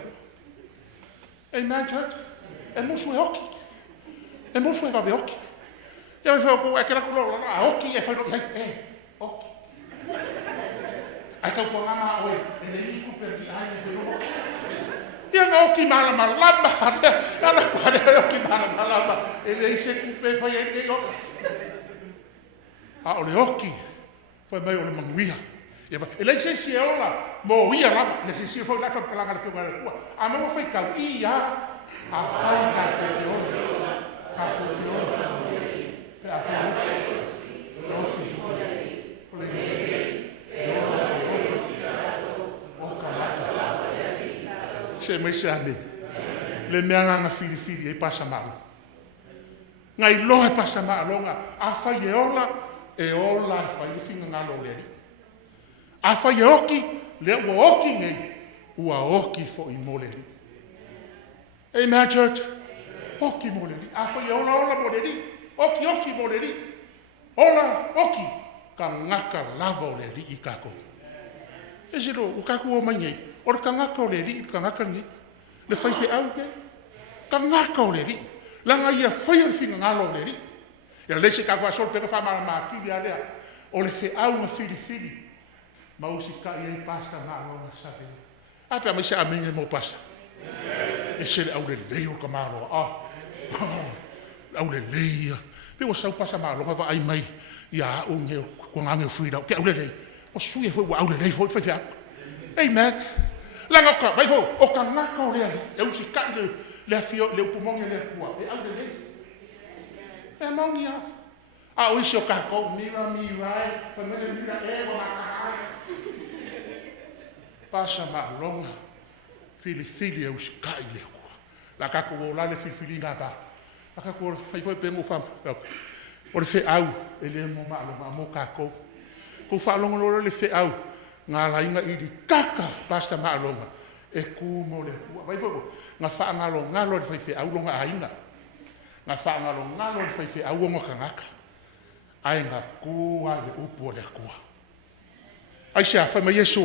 E man church. E mo so oki. E mo so va ve oki. E me feo kua e kera kulo, a oki e whaino, oki. Ai tau kua ngama oe, e le i kuper ki ai me whaino. Ia nga oki malama lama, ala kua ne oki malama lama, e le i se kupe whai e le oki. A o le oki, whai mai o le manguia. E le se si e ola, mo ia lama, le se si e whai lai whapalanga le whiunga le kua. A mo whai kau ia, a whai ka te ola, ka te ola. A se mai se ame. Le mea nganga fili e pasa malo. Ngai lohe pasa malonga. A fai e ola e fai e finga ngalo leri. A fai e oki le ua oki ngei. Ua oki fo i moleri. Amen, church. Oki mo le ri. A whai ola mo le ri. Oki mo le ri. Ola, oki. Ka ngaka lava o le ri I kako. E se lo, o kako o mai nei. Ora ka ngaka o le ri, ka ngaka ni. Le whai whi au ke. Ka ngaka o le ri. Langa ia whai o whina ngalo o le ri. Ia lese ka kwa sol peka whamara maa kiri a lea. O le whi au na whiri. Mausi ka ia I pasta maa longa sabe. Ape a mai se amenga mo pasta. E se le au le lei o ka maa loa. Au le lei ia. Pe o sau pasa maa longa wa ai mai. Ia o nge o ngange o whira. Ke au le lei. O sui e fo au le lei fo I whai. Amen. Langa ka, vai fo. O ka ngaka o lea. E usi ka le afio, le upumongi le kua. E au le lei. E maungi a. A o isi o kako. Mira, pamele mira e o makaai. Pasa maa longa. Fili e usi kai le kua. La kako o la le fili ngā ba. La kako o mai foi pengo fam. O le fe au. E le mo maa longa mo kako. Ko fa longa lo le fe au. Ngā lainga I di kaka. Pasta maa longa. E ku mo le kua. Vai foi ngā wha ngalo le fai fe au longa ainga. Ngā wha ngalo le fai fe au onga kangaka. Ai ngā kua le upo le kua. Ai se a whai mai Yesu.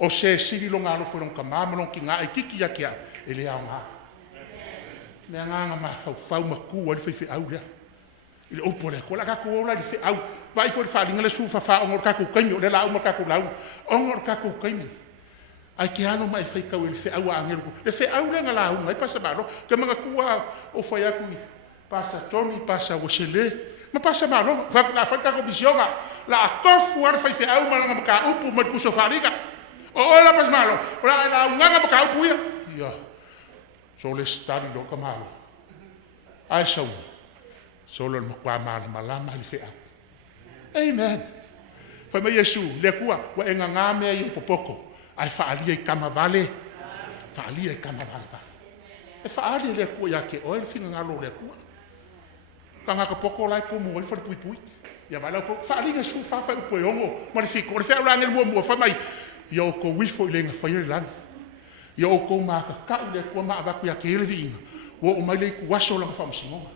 O se siri lo ngalo fo ka mamalo ki ngā I kiki ya kia. E le au ngā. Mea nganga ma fau ma kua le fai fe au lea. I le upo le kua. La kako ola le fe au. Vai fo le whalinga le sufa wha ongor kako kaimi. O le la umar kako lau. Ongor kako kaimi. Ai ke ano mai fai kau le fe au a angelo. Le fe au le ngala au. Mai pasa malo. Ke mga kua o fai aku I. Pasa Tony, pasa Wasele. Ma pasa malo. La fai kako bisionga. La kofu ar fai fe au malanga maka upu ma kuso whaliga. O la pas malo. O la unganga maka upu ia. Ia. So le stari lo ka malo. Ai sau. So le makua malo malama le fe au. Amen. Fai mai Yesu. Le kua. Wa enga ngame I popoko. Ai whaalia I kamavale. Whaalia I kamavale. E whaalia le kua ia ke oe le whina ngalo le kua. Ka ngaka poko lai kumu o le whare pui. Ia vai lau ko whaalia su whawhai upo e ongo. Ma le whiko. Le whea ulange le mua whamai. Ia o ko wifo I le nga whaia le langa. Ia o ko maka kau le kua maa waku ia ke ele vi inga. O mai le iku waso langa whamasingonga.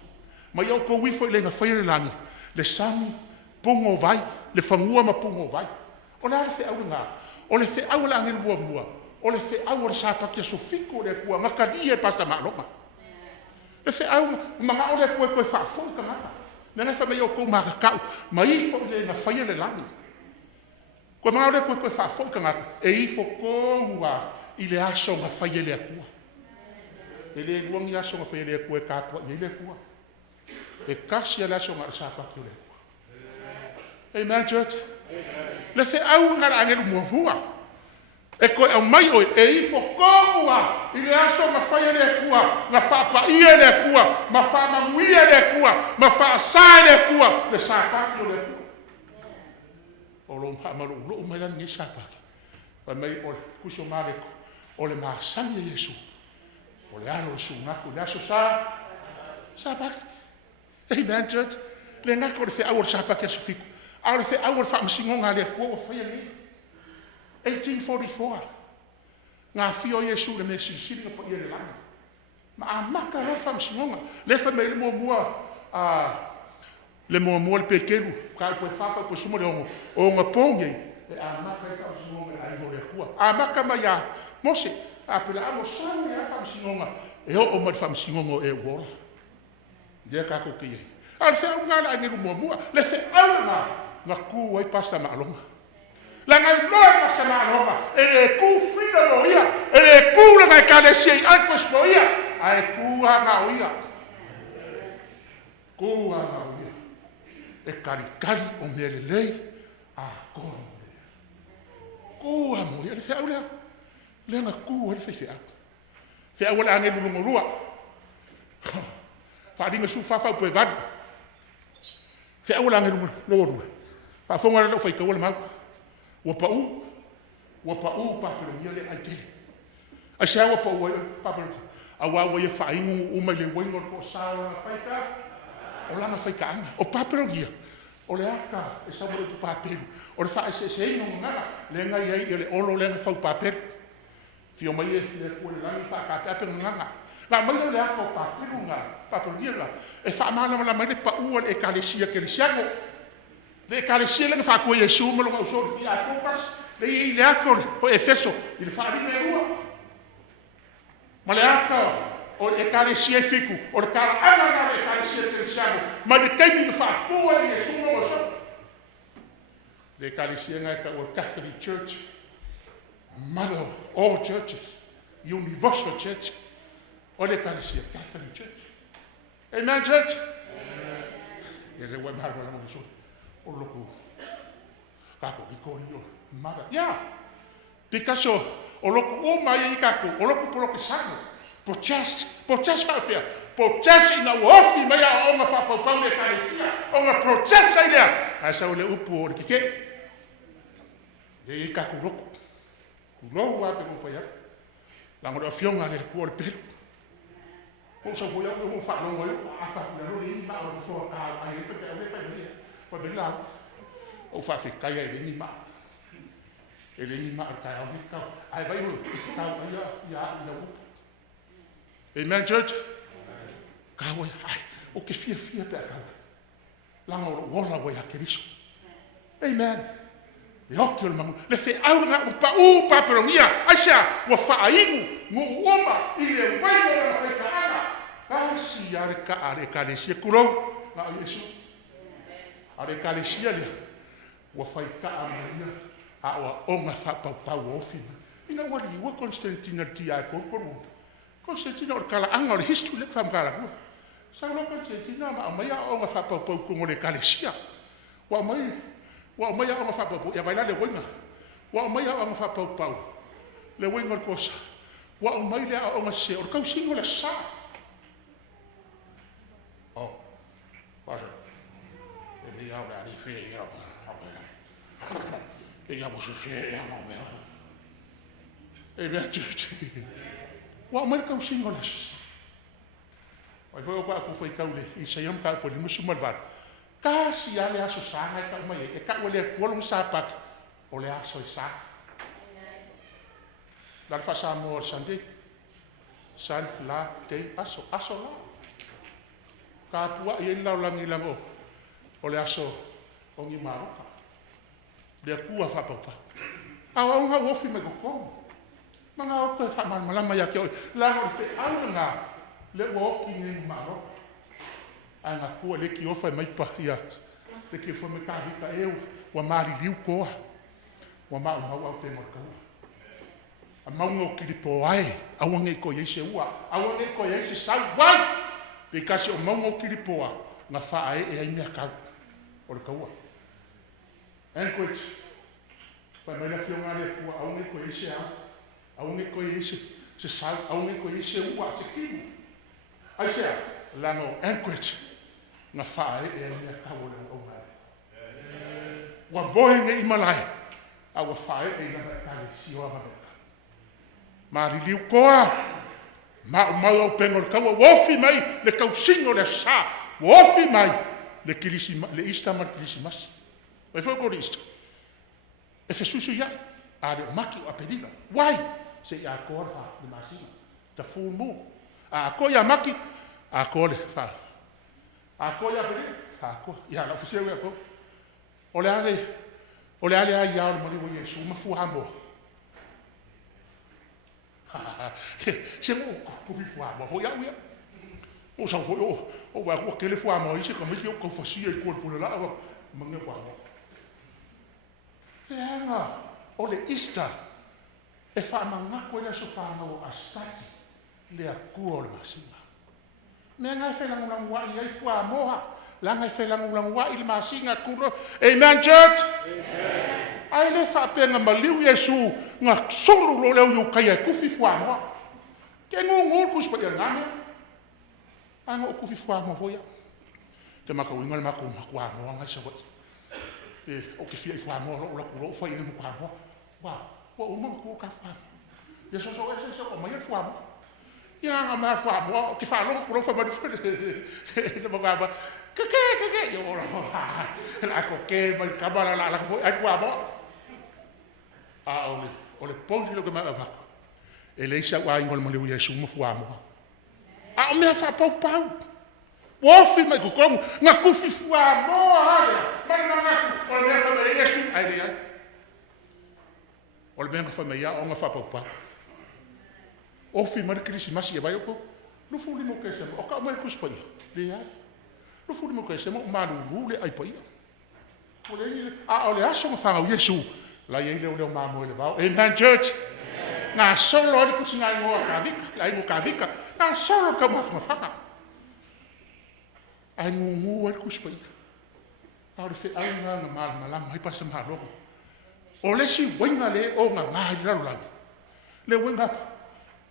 Ma ia o ko wifo I le nga whaia le langa. Le sami pungo vai. Le whangua ma pungo vai. O la le whea ulange. O le fe au la ngel mua. O le fe au le sapaki so fiko le kua ngakali e pasta maloma. Le fe au manga o le koe fa fo ka ngaka. Nena fa me o ko maka kau. Mai fo le na faia le langi. Ko manga o le koe fa fo ka ngaka. E I fo ko ua I le aso nga faia le kua. E le luangi aso nga faia le kua ka po I le kua. E kasi le aso nga sapaki le kua. Amen, church. Le fe au ngara angelu mua. E koe au mai oi, e I whokomua, I le aso ma whaia le kua, ma whapaia le kua, ma whamamuia le kua, ma whaasai le kua, le sāpaki o le kua. O lo mpamaru, lo umaila ni sāpaki. Wai mai o le kuso mareko, o le maasangi e Yesu, o le alo Yesu ngaku, le aso sāpaki. Amen, church. Le ngako le whi au le sāpaki aso fiku. Au le fe au le whaamasingonga le kua o whaia le. 1844. Ngā whio Yesu le me sisiringa pa ia le langa. Ma a maka lo whaamasingonga. Le wha me le mua le pekeru. Ka poe whawha poe sumo le ongo. O ngā pōngi. E a maka le whaamasingonga le aimo le kua. A maka mai a mose. A pila amo sawe le whaamasingonga. E o ma le whaamasingonga e wora. Dea kako ki e. A le whea unga le ainiru mua. Le whea unga. Ngā kū ai pasta maalonga. La ngai loa pasta maalonga. E le kū whina lo ia. E le kū la ngai kālesia I alpes lo ia. A e kū hanga o ia. Kū hanga o ia. E karikari o mea le lei. A kōra o mea. Kū hanga o ia. Le whea ulea. Le nga kū ai whai whea. Whea ua le ane lulungo lua. Wharinga su whawhau poe vadu. Whea ua le ane lulungo lua. Whafonga le lau whai kaua le mau. Ua pa'u paperongia le aitele. Ai se ua pa'u paperongia. Awa ia whaingu umai le waingo ko sawa na whaika. O langa whaikaanga. O paperongia. O le aka e sawa tu paperu. O le wha se ingo ngara. Le ngai ai le olo le nga whau paperu. Fio mai le kua le langi whaka paperu nganga. Ngā mai le ako pātelu ngā paparuia ngā. E whaamana la mai le paua le ekalesia ke le siango. Le ekalesia le whakua Yesu malonga usori ki a kōpas. Le i le ako o Efeso. I le whaarina e ua. Ma le ako o le ekalesia fiku. O le kara ana ngā le ekalesia ke le siango. Ma le teimi le whakua le Yesu malonga usori. Le ekalesia ngā ka o Catholic Church. Mother of all churches. Universal Church. O le ekalesia Catholic Church. Amen, church? E re wai maha wala mo ke sori. O loko. Kako ki kori o. Mara. Yeah. Because o loko o mai i kako. O loko po loko sango. Protest. Protest whawhia. Protest ina uofi mai a o ngā whapau le ekalesia. O ngā protest ai lea. A sa o le upu o le kike. E i kako loko. Kulohu wape mo whai hau. Lango le fionga le kua le pelu. O sa foi o fa lo yo apa lo ni ma o fo ka ai pe ke le fa ni o be la o fa fi ka ye ni ma ka o ni ka ai vai o ka ya amen church ka o ai o ke fia pe ka la no wala wa ya keriso amen le okio le le fe au nga o pa perongia asia o fa aingu ngo oma ile wai o fa ka Kasi are kalesia kurau na Yesu. Are kalesia le. Wa fai ka amaria a wa onga fa pa ofi. Ina wali wa Constantine ti a ko. Constantine or kala anga history le fam kala ku. Sa lo Constantine ma mai a onga fa pa ko ngole kalesia. Wa mai a onga fa pa ya vai la le wenga. Wa mai a onga fa pa. Le wenga cosa. Wa mai le a onga se or ka singo le sa. Oh, pasa. El día habla de fe, ya vos se ya no me. Wa mai ka singo las. Ai foi o que foi caule e saiam ka por musu malvar. Kasi ale aso sanga ka mai e ka wale kolong sapat ole aso sa. Dar fa sa mo sande. San la te aso la. Ka tua i lau langi lango o le aso o ngi maroka. Le kua whapaupa. Awa unga wofi me koko. Manga o koe whamalama ya ke oi. Lango le whi au ngā le woki ngi maroka. A ngā kua le ki ofa mai pa ia. Le ki ofa me kahita eo. Wa maari liu koa. Wa mau mau au te markaua. A maunga o kiripo ai. Awa ngai ko yeise ua. Awa ngai ko yeise sau wai. Because o maungo kiripoa nga whae e ai mea kau o le kaua. Anchorage, whai mai la whionga le kua aunge ko ise au, aunge ko ise se sau, aunge ko ise ua se kimu. Ai sea, lango Anchorage nga whae e ai mea kau o le aunga. Wa bohe nge imalai, a wa whae e nga kare sio ama meka. Maari liu koa, ma mau au pengo le kaua wofi mai le kausingo le sa wofi mai le kilisi le ista mar kilisi mas vai foi ko ista e fe susu ya a le maki a pedila why se ya korfa de masina the full moon a ko ya maki a ko le fa a ko ya pedila fa ko ya la oficial ya ko ole ale ai ya le mali wo Yesu ma fu hamo se mo ko vi fua mo fo ya ua o sa fo o wa ko ke le fua mo ise ko me ki ko fasia i ko por la wa manga fua mo anga o le Easter e fa manga ko le so fa no astati le aku o le masinga me nga fe la ngula wa i fua mo ha la nga fe la ngula wa i le masinga kulo amen church amen. Ai le whapenga maliu Yesu ngā soro lo leo yu kai e kufi whanua. Ke ngō kuspa ia ngāme. Ai ngō kufi whanua voia. Te maka winga le maka whanua ngai sa wai. E o ke fia i whanua lo laku lo whai ile maka whanua. Wa umama kua ka whanua. Ia so o mai e whanua. Ia ngā mea whanua. Ke whanua kuro whai mari. Le maka whanua. Ke. Ia ora. La ko ke mai kamara la ko ai whanua. Ole pongi lo que me va. Ele isa wa ingol mo le Yesu mo fu amo. A o mea whapau. Wofi mai kukongu. Ngā kufi fua moa harea. Mana ngaku. O le mea whamea Yesu. Ai rea. O le mea whamea o ngā whapau. Ofi mara Krisimasi e vai oko. Lufu limo ke sema. O ka mai kuspa ia. Rea. Lufu limo ke sema. O maru le ai pa ia. O le ile. A o le aso ngā whangau Yesu. La ia ile o leo mamo ele vau. Amen, church. Ngā solo ali kusi ngā ingoa kāwika. La ingo kāwika. Ngā solo ka mawhanga. Ai ngungu ali kusi pa ia. Aore whi au ngā malama mai pasa mahalonga. O le si wainga le o ngā ngāhi rarulangi. Le wainga pa.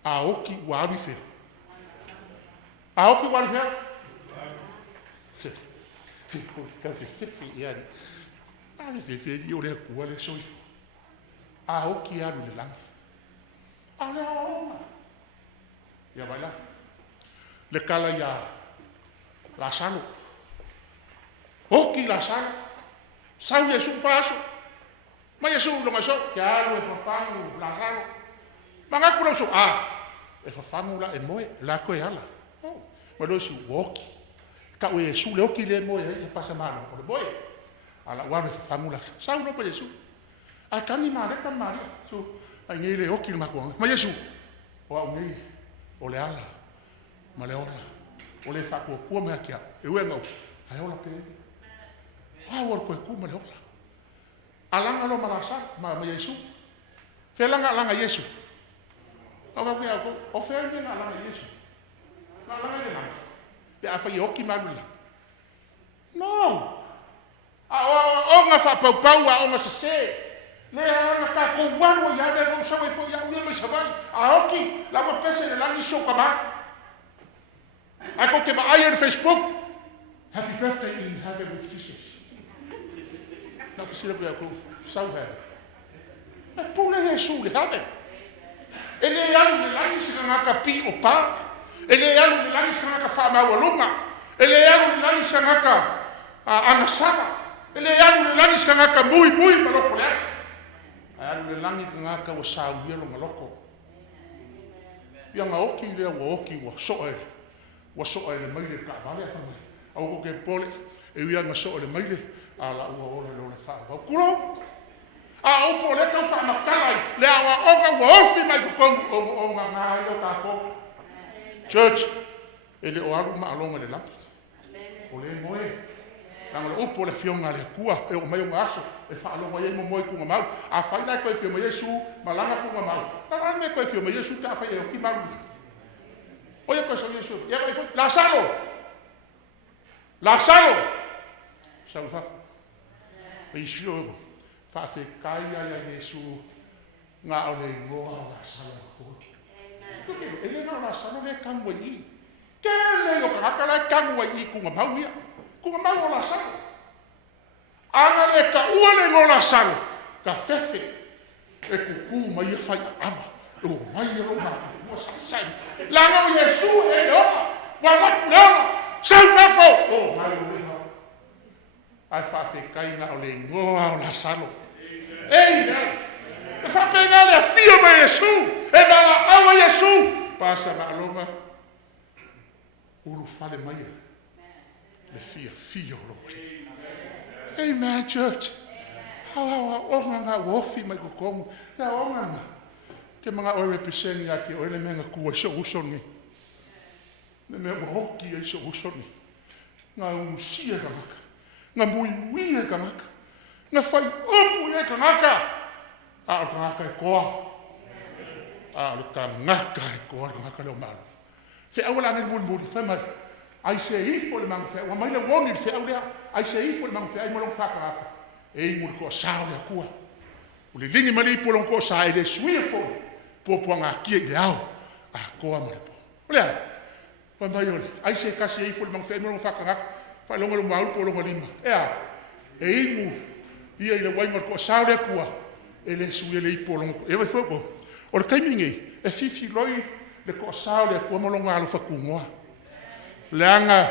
A oki wāwi whi. A oki wāwi whi. Ka whi iani. A whi i o le kua le soifu. A oki aru le langi. A le aonga. Ia vai la. Le kala ia la salo. Oki la salo. Sau Yesu paso. Ma Yesu longa so. Kia aru e fafangu la salo. Ma ngaku lau so. E fafangu la e moe. La koe ala. Ma lo si woki. Ka o Yesu le oki le moe. E pasa malo. O le moe. Ala wale fafangu la. Sau no pa Yesu. A tani mareka Maria. So, ai ngai le oki le makuanga. Ma Yesu. O au ngai. O le ala. Ma le ola. O le whakua kua mea kia. E ue ngau. Ai ola pe. Wa o koe ku ma le ola. Alanga lo malasa. Ma Yesu. Whelanga alanga Yesu. O ka kia ko. O whelanga alanga Yesu. Ma alanga le langa. Te a whai oki marula. No. O ngā whapau a o ngā sase. Le anga ka ko waro ia le no sawe fo ia ule me savai. A oki la wa pese le langi so kama. A ko ke va ai on Facebook. Happy birthday in heaven with Jesus. Na fisila ko sau ha. E pule Yesu le heaven. Ele alu le langi se ngaka pi o pa. Ele alu le langi se ngaka fa mawalunga. Ele alu le langi se ngaka anasara. Ele alu le langi se ngaka mui maloko le. Alu le langi ngaka wa sau hielo maloko. Ia ngā oki lea wa oki wa soe. Wa soe le maile ka vale a whangai. Au ko ke pole. E wia ngā soe le maile. A la ua ora le ole wha wau. Kuro! A opo le tau wha makalai. Le awa oka wa ofi mai kukongu. O ngā ngāi o kako. Church. E le o aru ma alonga le langi. O le moe. Nang le opo le fionga le kua. E o mai o ngā aso. E whaalonga iei mo moe kunga mau. A whaila koe whio ma Yesu, malanga kunga mau. Tarang me koe whio ma Yesu, ta whai e hoki mau. Oia koe so Yesu. Ia koe whio, Lazaro! Lazaro! Sau whafu. E isio ego. Whawhi kai ai a Yesu. Ngā o le ingoa o Lazaro. E le nao Lazaro le kangua i. Ke le o kahaka le kangua i kunga mau ia. Kunga mau o Lazaro. Ana le ka ua le ngola saro. Ka fefe. E kuku mai e whai ama. O mai e roma. Ua sai. Langa o Yesu e leona. Wawaku leona. Sau fefo. O mai o leona. Ai whawhi kainga o le ngoa o la saro. Ei nea. E whapena le fia mai Yesu. E wala awa Yesu. Pasa ma alonga. Ulu fale mai e. Le fia o lo. Amen, church. Hawa onga ngā wofi mai kukongu. Ia onga ngā. Ke mga oi representing ake o ele menga kua iso usoni. Ne mea wahoki e iso usoni. Ngā umusia ka ngaka. Ngā mui e ka ngaka. Ngā whai upu e ka ngaka. A o ka ngaka e koa. A o ka ngaka e koa ka ngaka leo malu. Fe awala ngā muri whai mai. Ai se ifo le mang fe, wa mai le woni fe au lea. Ai se ifo le mang fe ai mo long whakaraka. E ingur ko sao le kua. O le lingi mali po long ko sa e le suia fo. Po ngā kia i le au. A koa ma le po. O lea, wa mai ole. Ai se kasi e ifo le mang fe ai mo long whakaraka. Whai longa lo maul po longa lima. Ea, e ingur ia i le waingar ko sao le kua. E le suia le ipo longa. E vai foko. O le kaimingi, e fifi loi le ko sao le kua mo longa alo whakungoa. Leanga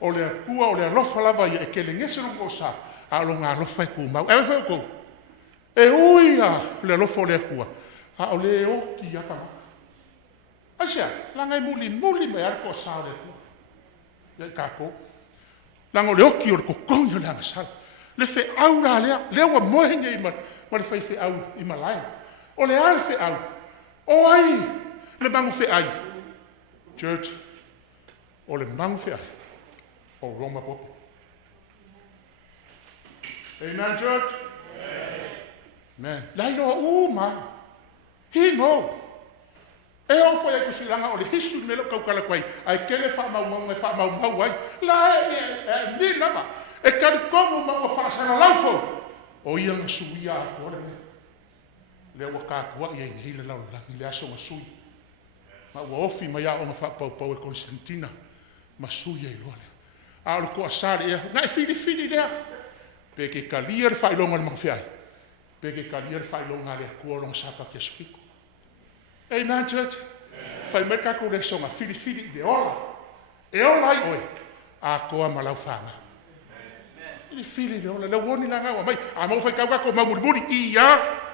o le kua o le alofa lava ia e ke le ngese rongo sa a lo ngā alofa e kumau. Ewe wheko, e uia le alofa o le kua a o le oki aka maka. Asia, langa muli mai ar ko sa le ku. Ya ka ko. Langa le oki o ko kongi o langa sal. Le fe au ra le wa mohenga i ma le fe au i malai. O le al fe au. O ai, le mangu fe ai. Church, o le mangu fe ai. O Roma popo. Amen, church? Amen. Lailo ma. He no. E o foi ko silanga o le hisu melo ka kala kwai. Ai kele fa mau ai. La ni lava. E ka ko ma o fa sana laufo. O ia na suia ko le wa ka tua ia ni le la ni le aso ma sui. Ma wa ofi ma ya o ma fa pau e Constantina. Ma suia i lole. A o ko asari e na fili le. Pe ke kalia fa longa ma fiai. Pe ke kalia fa longa le ko long sapa ke sfiko. Amen, church. Fai merka ko le songa fili de ola. E ola ai oe. A koa malau whanga. Fili de ola. Le woni la ngawa mai. A mau fai kauka ko mamurmuri. Ia.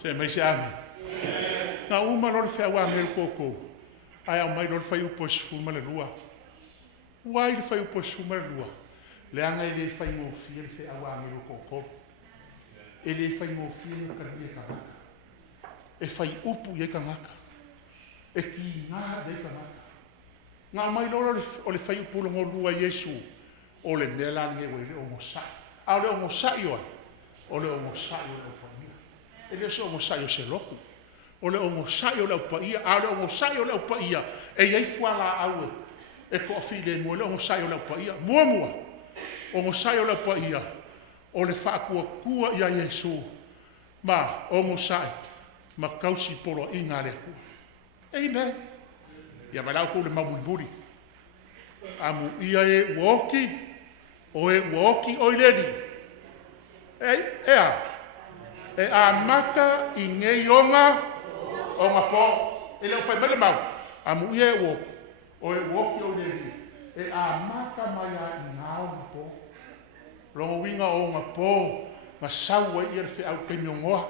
Se mai se ame. Na uma lor fe wa ngel koko. Ai mai lor fai upo sfuma le lua. Wai le fai upo sfuma le lua. Le anga le fai mo fi le fe wa ngel koko. E le fai mo fi le ka dia ka. E fai upu ye ka ngaka. E ki nga de ka ngaka. Nga mai lor o le fai upu lo lua Yesu. O le mela nge we le o mo sa. A le o mo sa yo. O le o mo sa yo. Ele so mo sai o se loku. O le o mo sai o le paia, a le o mo sai o le paia. E ia fuala au. E ko file mo le o mo sai o le paia. Mua. O mo sai o le paia. O le fa kua ia Yesu. Ma o mo sai. Ma kausi polo inga le ku. Amen. Ia vai ko le mamulburi. Amu ia e woki. O e woki o ileli. E a maka I nge yonga o nga po. E leo fai mele mau. A mu ia e woki. O e woki o lehi. E a maka mai a I ngā o nga po. Rongo winga o nga po. Ma saua I erfe au ke miongoa.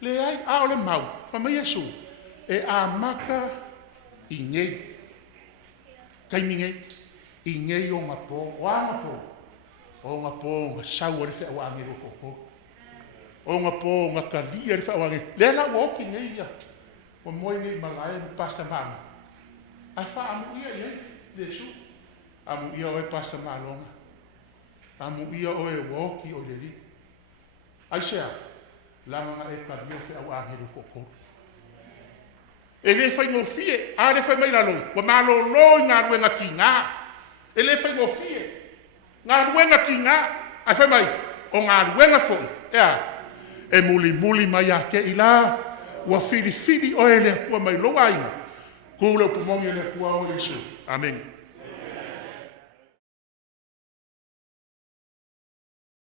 Le ai a o le mau. Fa mai Yesu. E a maka I nge. Kai minge. I nge o nga po. O a nga po. O nga po. Nga saua erfe au angero koko. O nga po nga kalia le whawangi. Le la woki ngai ia. O moi ngai malai mo pasta mama. Ai wha amu ia ia. Lesu. Amu ia o e pasta malonga. Amu ia o e woki o le li. Ai sea. Langa nga e kalia whawangi le koko. E le whai ngofie. A le whai mai laloi. Wa malo loi ngā ruenga ki ngā. E le whai ngofie. Ngā ruenga ki ngā. Ai whai mai. O ngā ruenga foi. Ea. E muli mai a ke ila ua fili o ele kua mai loa inga. Kule upumongi ele kua o Yesu. Amen.